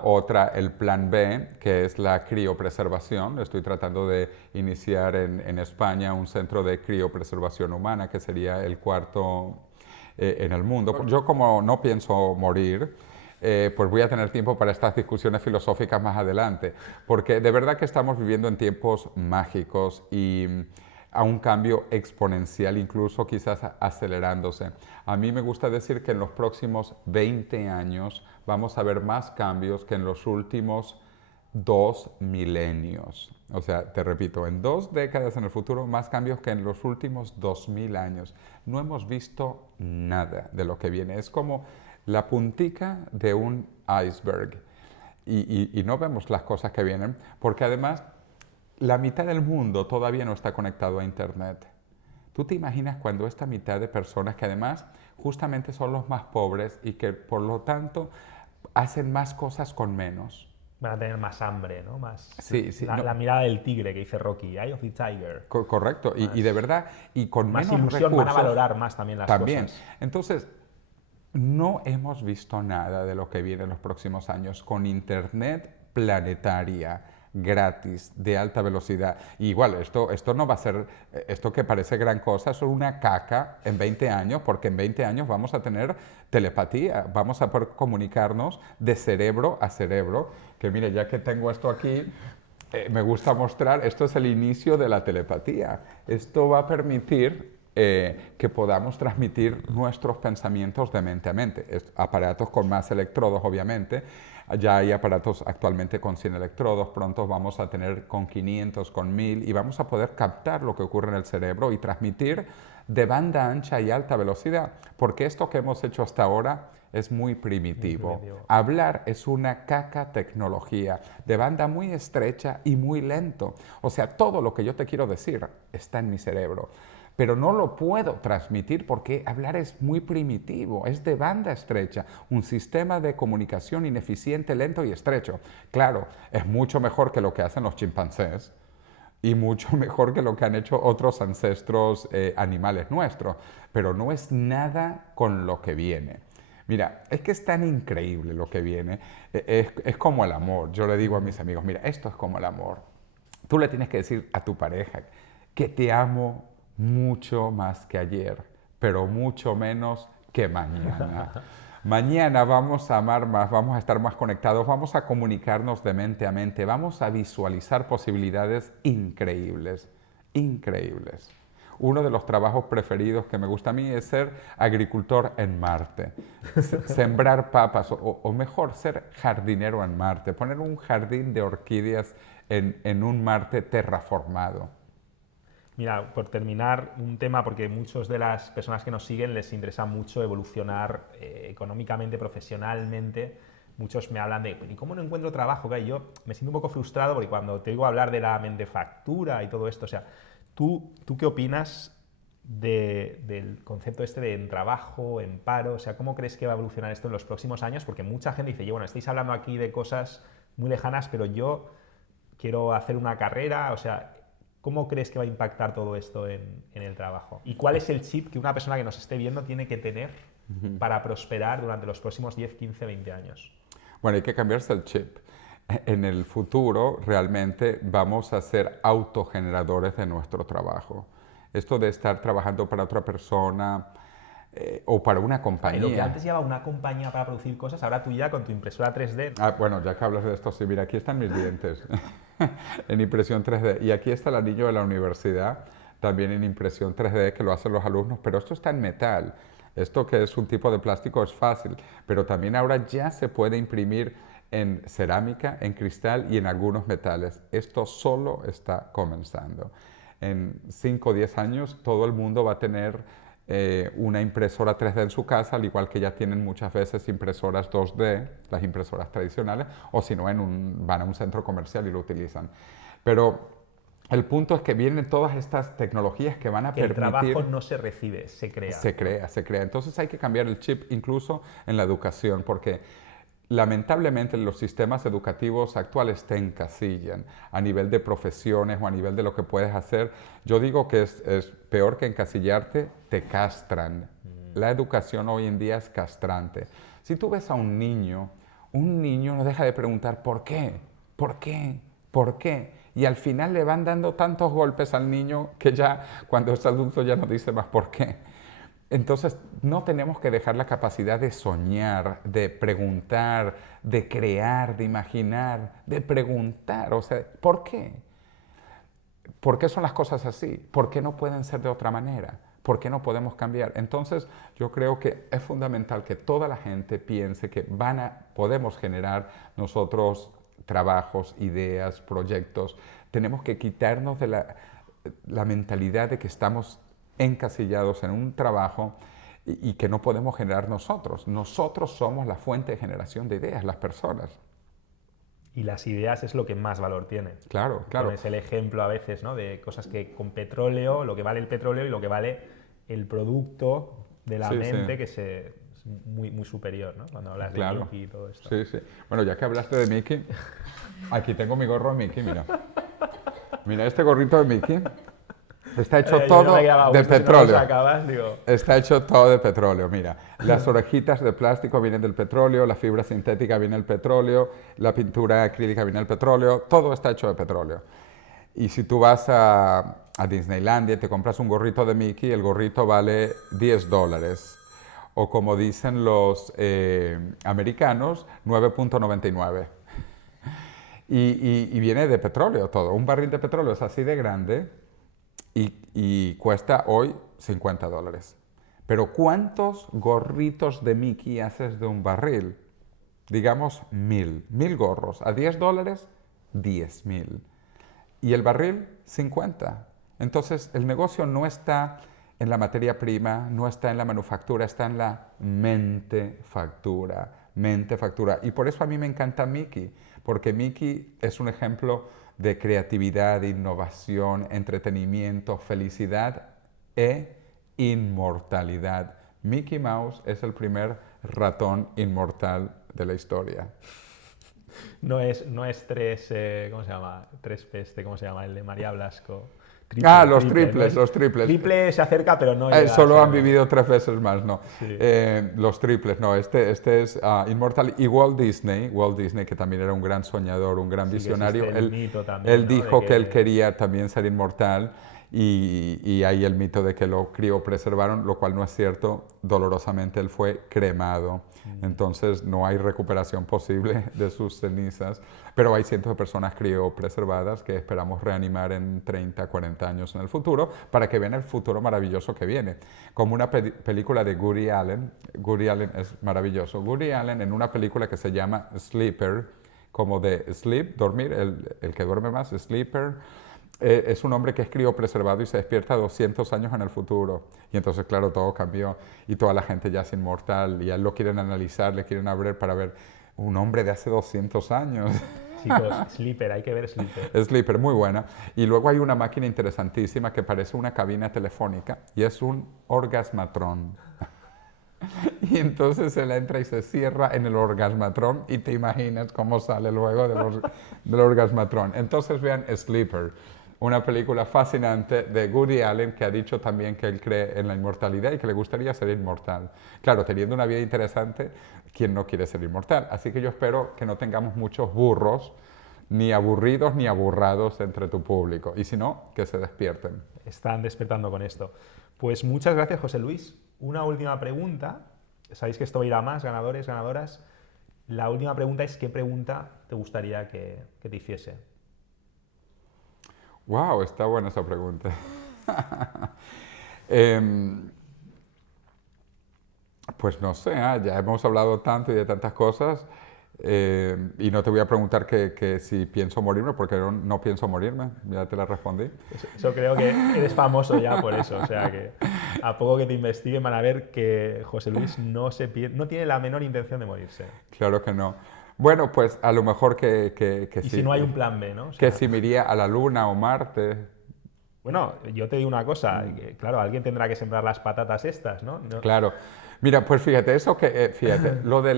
Otra, el plan B, que es la criopreservación. Estoy tratando de iniciar en España un centro de criopreservación humana, que sería el cuarto en el mundo. Yo como no pienso morir, pues voy a tener tiempo para estas discusiones filosóficas más adelante, porque de verdad que estamos viviendo en tiempos mágicos y a un cambio exponencial, incluso quizás acelerándose. A mí me gusta decir que en los próximos 20 años vamos a ver más cambios que en los últimos 2 milenios. O sea, te repito, en 2 décadas en el futuro, más cambios que en los últimos 2000 años. No hemos visto nada de lo que viene. Es como la puntica de un iceberg y no vemos las cosas que vienen, porque además la mitad del mundo todavía no está conectado a Internet. ¿Tú te imaginas cuando esta mitad de personas, que además justamente son los más pobres y que por lo tanto hacen más cosas con menos? Van a tener más hambre, ¿no? Más Sí, sí, la mirada del tigre que dice Rocky, Eye of the Tiger. Correcto, y de verdad, y con Más menos ilusión, van a recursos, valorar más también las también. cosas. Entonces, no hemos visto nada de lo que viene en los próximos años con Internet planetaria, gratis, de alta velocidad. Y igual, esto no va a ser, esto que parece gran cosa, es una caca en 20 años, porque en 20 años vamos a tener telepatía, vamos a poder comunicarnos de cerebro a cerebro, que mire, ya que tengo esto aquí, me gusta mostrar, esto es el inicio de la telepatía. Esto va a permitir que podamos transmitir nuestros pensamientos de mente a mente. Aparatos con más electrodos, obviamente. Ya hay aparatos actualmente con 100 electrodos, pronto vamos a tener con 500, con 1000 y vamos a poder captar lo que ocurre en el cerebro y transmitir de banda ancha y alta velocidad, porque esto que hemos hecho hasta ahora es muy primitivo. Hablar es una caca tecnología de banda muy estrecha y muy lento. O sea, todo lo que yo te quiero decir está en mi cerebro, pero no lo puedo transmitir porque hablar es muy primitivo, es de banda estrecha, un sistema de comunicación ineficiente, lento y estrecho. Claro, es mucho mejor que lo que hacen los chimpancés y mucho mejor que lo que han hecho otros ancestros animales nuestros, pero no es nada con lo que viene. Mira, es que es tan increíble lo que viene, es como el amor. Yo le digo a mis amigos, mira, esto es como el amor. Tú le tienes que decir a tu pareja que te amo mucho más que ayer, pero mucho menos que mañana. Mañana vamos a amar más, vamos a estar más conectados, vamos a comunicarnos de mente a mente, vamos a visualizar posibilidades increíbles, increíbles. Uno de los trabajos preferidos que me gusta a mí es ser agricultor en Marte, sembrar papas, o mejor, ser jardinero en Marte, poner un jardín de orquídeas en un Marte terraformado. Mira, por terminar, un tema, porque muchas de las personas que nos siguen les interesa mucho evolucionar económicamente, profesionalmente. Muchos me hablan de, ¿y cómo no encuentro trabajo? Y yo me siento un poco frustrado porque cuando te oigo hablar de la manufactura y todo esto, o sea, ¿tú qué opinas del concepto este de en trabajo, en paro? O sea, ¿cómo crees que va a evolucionar esto en los próximos años? Porque mucha gente dice, bueno, estáis hablando aquí de cosas muy lejanas, pero yo quiero hacer una carrera, o sea, ¿cómo crees que va a impactar todo esto en el trabajo? ¿Y cuál es el chip que una persona que nos esté viendo tiene que tener para prosperar durante los próximos 10, 15, 20 años? Bueno, hay que cambiarse el chip. En el futuro realmente vamos a ser autogeneradores de nuestro trabajo. Esto de estar trabajando para otra persona o para una Y compañía. lo que antes llevaba una compañía para producir cosas, ahora tú ya con tu impresora 3D. Ah, bueno, ya que hablas de esto, sí, mira, aquí están mis dientes en impresión 3D. Y aquí está el anillo de la universidad, también en impresión 3D, que lo hacen los alumnos, pero esto está en metal. Esto que es un tipo de plástico es fácil, pero también ahora ya se puede imprimir en cerámica, en cristal y en algunos metales. Esto solo está comenzando. En 5 o 10 años todo el mundo va a tener una impresora 3D en su casa, al igual que ya tienen muchas veces impresoras 2D, las impresoras tradicionales, o si no, van a un centro comercial y lo utilizan. Pero el punto es que vienen todas estas tecnologías que van a Que el permitir... trabajo no se recibe, se crea. Se crea, se crea. Entonces hay que cambiar el chip incluso en la educación, porque lamentablemente los sistemas educativos actuales te encasillan a nivel de profesiones o a nivel de lo que puedes hacer. Yo digo que es peor que encasillarte, te castran. La educación hoy en día es castrante. Si tú ves a un niño no deja de preguntar ¿por qué? ¿Por qué? ¿Por qué? Y al final le van dando tantos golpes al niño que ya cuando es adulto ya no dice más ¿por qué? Entonces, no tenemos que dejar la capacidad de soñar, de preguntar, de crear, de imaginar, de preguntar. O sea, ¿por qué? ¿Por qué son las cosas así? ¿Por qué no pueden ser de otra manera? ¿Por qué no podemos cambiar? Entonces, yo creo que es fundamental que toda la gente piense que podemos generar nosotros trabajos, ideas, proyectos. Tenemos que quitarnos de la mentalidad de que estamos encasillados en un trabajo y que no podemos generar nosotros. Nosotros somos la fuente de generación de ideas, las personas. Y las ideas es lo que más valor tiene. Claro, claro. Pones el ejemplo a veces, ¿no?, de cosas que con petróleo, lo que vale el petróleo y lo que vale el producto de la Sí, mente, sí. que es muy, muy superior, ¿no? Cuando hablas Claro. de Mickey y todo esto. Sí, sí. Bueno, ya que hablaste de Mickey, aquí tengo mi gorro de Mickey, mira. Mira este gorrito de Mickey. Está hecho Yo todo no me quedaba a de gusto, si no petróleo. lo sacabas, digo, Está hecho todo de petróleo, mira. Las orejitas de plástico vienen del petróleo, la fibra sintética viene del petróleo, la pintura acrílica viene del petróleo, todo está hecho de petróleo. Y si tú vas a Disneylandia y te compras un gorrito de Mickey, el gorrito vale $10. O como dicen los americanos, 9.99. Y viene de petróleo todo. Un barril de petróleo es así de grande y cuesta hoy $50. Pero ¿cuántos gorritos de Mickey haces de un barril? Digamos 1.000 gorros. ¿A $10? 10.000. Y el barril, 50. Entonces, el negocio no está en la materia prima, no está en la manufactura, está en la mentefactura. Mentefactura. Y por eso a mí me encanta Mickey, porque Mickey es un ejemplo de creatividad, innovación, entretenimiento, felicidad e inmortalidad. Mickey Mouse es el primer ratón inmortal de la historia. no es tres, ¿cómo se llama? Tres P, ¿cómo se llama? El de María Blasco. Los triples, ¿no? los triples. Triple se acerca, pero no llega Solo a han serlo. vivido 3 veces más, no. Sí. Los triples, no. Este es inmortal. Y Walt Disney, que también era un gran soñador, un gran Sí, que visionario, existe el él, mito también, él ¿no? dijo De que él quería también ser inmortal y hay el mito de que lo criopreservaron, lo cual no es cierto. Dolorosamente él fue cremado. Entonces no hay recuperación posible de sus cenizas, pero hay cientos de personas criopreservadas que esperamos reanimar en 30, 40 años en el futuro para que vean el futuro maravilloso que viene. Como una película de Woody Allen. Woody Allen es maravilloso. Woody Allen en una película que se llama Sleeper, como de sleep, dormir, el que duerme más, Sleeper. Es un hombre que es criopreservado y se despierta 200 años en el futuro. Y entonces, claro, todo cambió y toda la gente ya es inmortal y a él lo quieren analizar, le quieren abrir para ver un hombre de hace 200 años. Chicos, Sleeper, hay que ver Sleeper. Sleeper, muy buena. Y luego hay una máquina interesantísima que parece una cabina telefónica y es un orgasmatrón. Y entonces él entra y se cierra en el orgasmatrón y te imaginas cómo sale luego del orgasmatrón. Entonces vean Sleeper, una película fascinante de Woody Allen que ha dicho también que él cree en la inmortalidad y que le gustaría ser inmortal. Claro, teniendo una vida interesante, ¿quién no quiere ser inmortal? Así que yo espero que no tengamos muchos burros ni aburridos ni aburrados entre tu público. Y si no, que se despierten. Están despertando con esto. Pues muchas gracias, José Luis. Una última pregunta. Sabéis que esto va a ir a más, ganadores, ganadoras. La última pregunta es, ¿qué pregunta te gustaría que te hiciese? ¡Wow! Está buena esa pregunta. Pues no sé, ya hemos hablado tanto y de tantas cosas y no te voy a preguntar que si pienso morirme, porque no pienso morirme, ya te la respondí. Eso creo que eres famoso ya por eso, o sea que a poco que te investiguen van a ver que José Luis no tiene la menor intención de morirse. Claro que no. Bueno, pues a lo mejor que y sí. Si no hay un plan B, ¿no? O sea, que si me iría a la Luna o Marte. Bueno, yo te digo una cosa, que, claro, alguien tendrá que sembrar las patatas estas, ¿no? Claro. Mira, pues fíjate, fíjate, lo de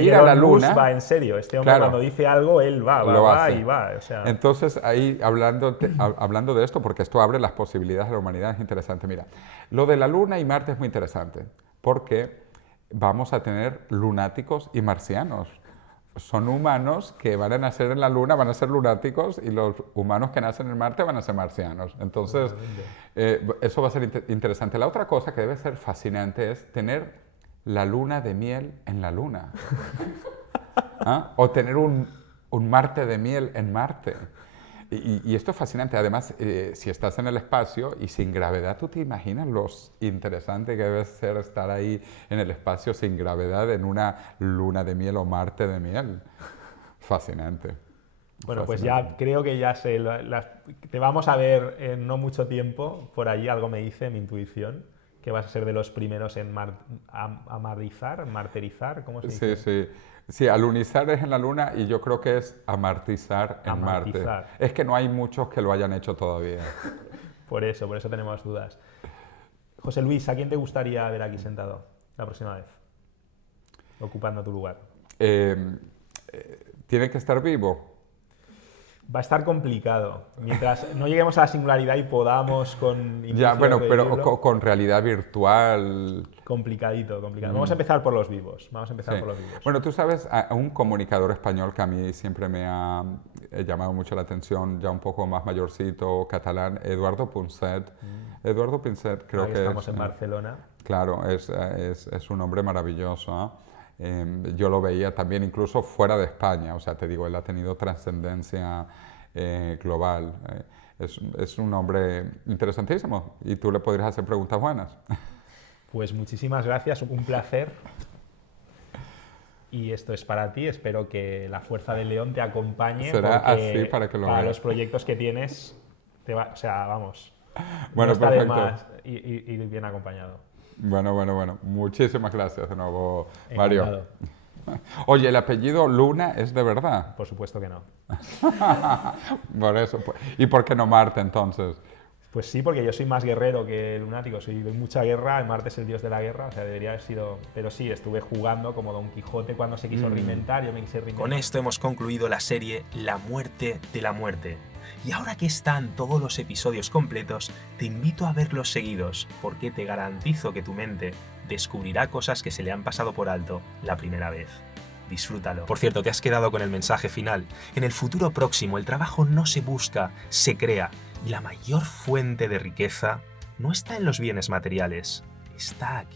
ir Elon a la Musk Luna... va en serio, este hombre Claro. cuando dice algo, él va hace. y va. O sea, Entonces, ahí hablando de esto, porque esto abre las posibilidades de la humanidad, es interesante. Mira, lo de la Luna y Marte es muy interesante, porque vamos a tener lunáticos y marcianos. Son humanos que van a nacer en la Luna, van a ser lunáticos, y los humanos que nacen en Marte van a ser marcianos. Entonces, eso va a ser interesante. La otra cosa que debe ser fascinante es tener la luna de miel en la Luna. ¿Ah? O tener un Marte de miel en Marte. Y esto es fascinante. Además, si estás en el espacio y sin gravedad, ¿tú te imaginas lo interesante que debe ser estar ahí en el espacio sin gravedad en una luna de miel o Marte de miel? Fascinante. Bueno, pues ya creo que ya sé. Te vamos a ver en no mucho tiempo. Por allí algo me dice mi intuición, que vas a ser de los primeros en martirizar, ¿cómo se dice? Sí. Sí, alunizar es en la Luna y yo creo que es amartizar en Marte. Es que no hay muchos que lo hayan hecho todavía. Por eso tenemos dudas. José Luis, ¿a quién te gustaría ver aquí sentado la próxima vez? Ocupando tu lugar. ¿Tiene que estar vivo? Va a estar complicado. Mientras no lleguemos a la singularidad y podamos con... Ya, bueno, pero con realidad virtual... Complicadito. Vamos a empezar por los vivos. Bueno, tú sabes, a un comunicador español que a mí siempre me ha llamado mucho la atención, ya un poco más mayorcito, catalán, Eduardo Punset. Eduardo Punset creo que estamos en Barcelona. Claro, es un hombre maravilloso, ¿eh? Yo lo veía también incluso fuera de España, o sea, te digo, él ha tenido trascendencia global. Es un hombre interesantísimo y tú le podrías hacer preguntas buenas. Pues muchísimas gracias, un placer. Y esto es para ti, espero que la Fuerza del León te acompañe. Será así para que lo veas. Para los proyectos que tienes, o sea, vamos, bueno, no está perfecto. de más ir bien acompañado. Bueno. Muchísimas gracias de nuevo, Encantado. Mario. Oye, ¿el apellido Luna es de verdad? Por supuesto que no. Por eso. ¿Y por qué no Marte, entonces? Pues sí, porque yo soy más guerrero que lunático, soy de mucha guerra, Marte es el dios de la guerra, o sea, debería haber sido... Pero sí, estuve jugando como Don Quijote cuando se quiso reinventar, yo me quise reinventar. Con esto hemos concluido la serie La muerte de la muerte. Y ahora que están todos los episodios completos, te invito a verlos seguidos, porque te garantizo que tu mente descubrirá cosas que se le han pasado por alto la primera vez. Disfrútalo. Por cierto, te has quedado con el mensaje final. En el futuro próximo, el trabajo no se busca, se crea. Y la mayor fuente de riqueza no está en los bienes materiales, está aquí.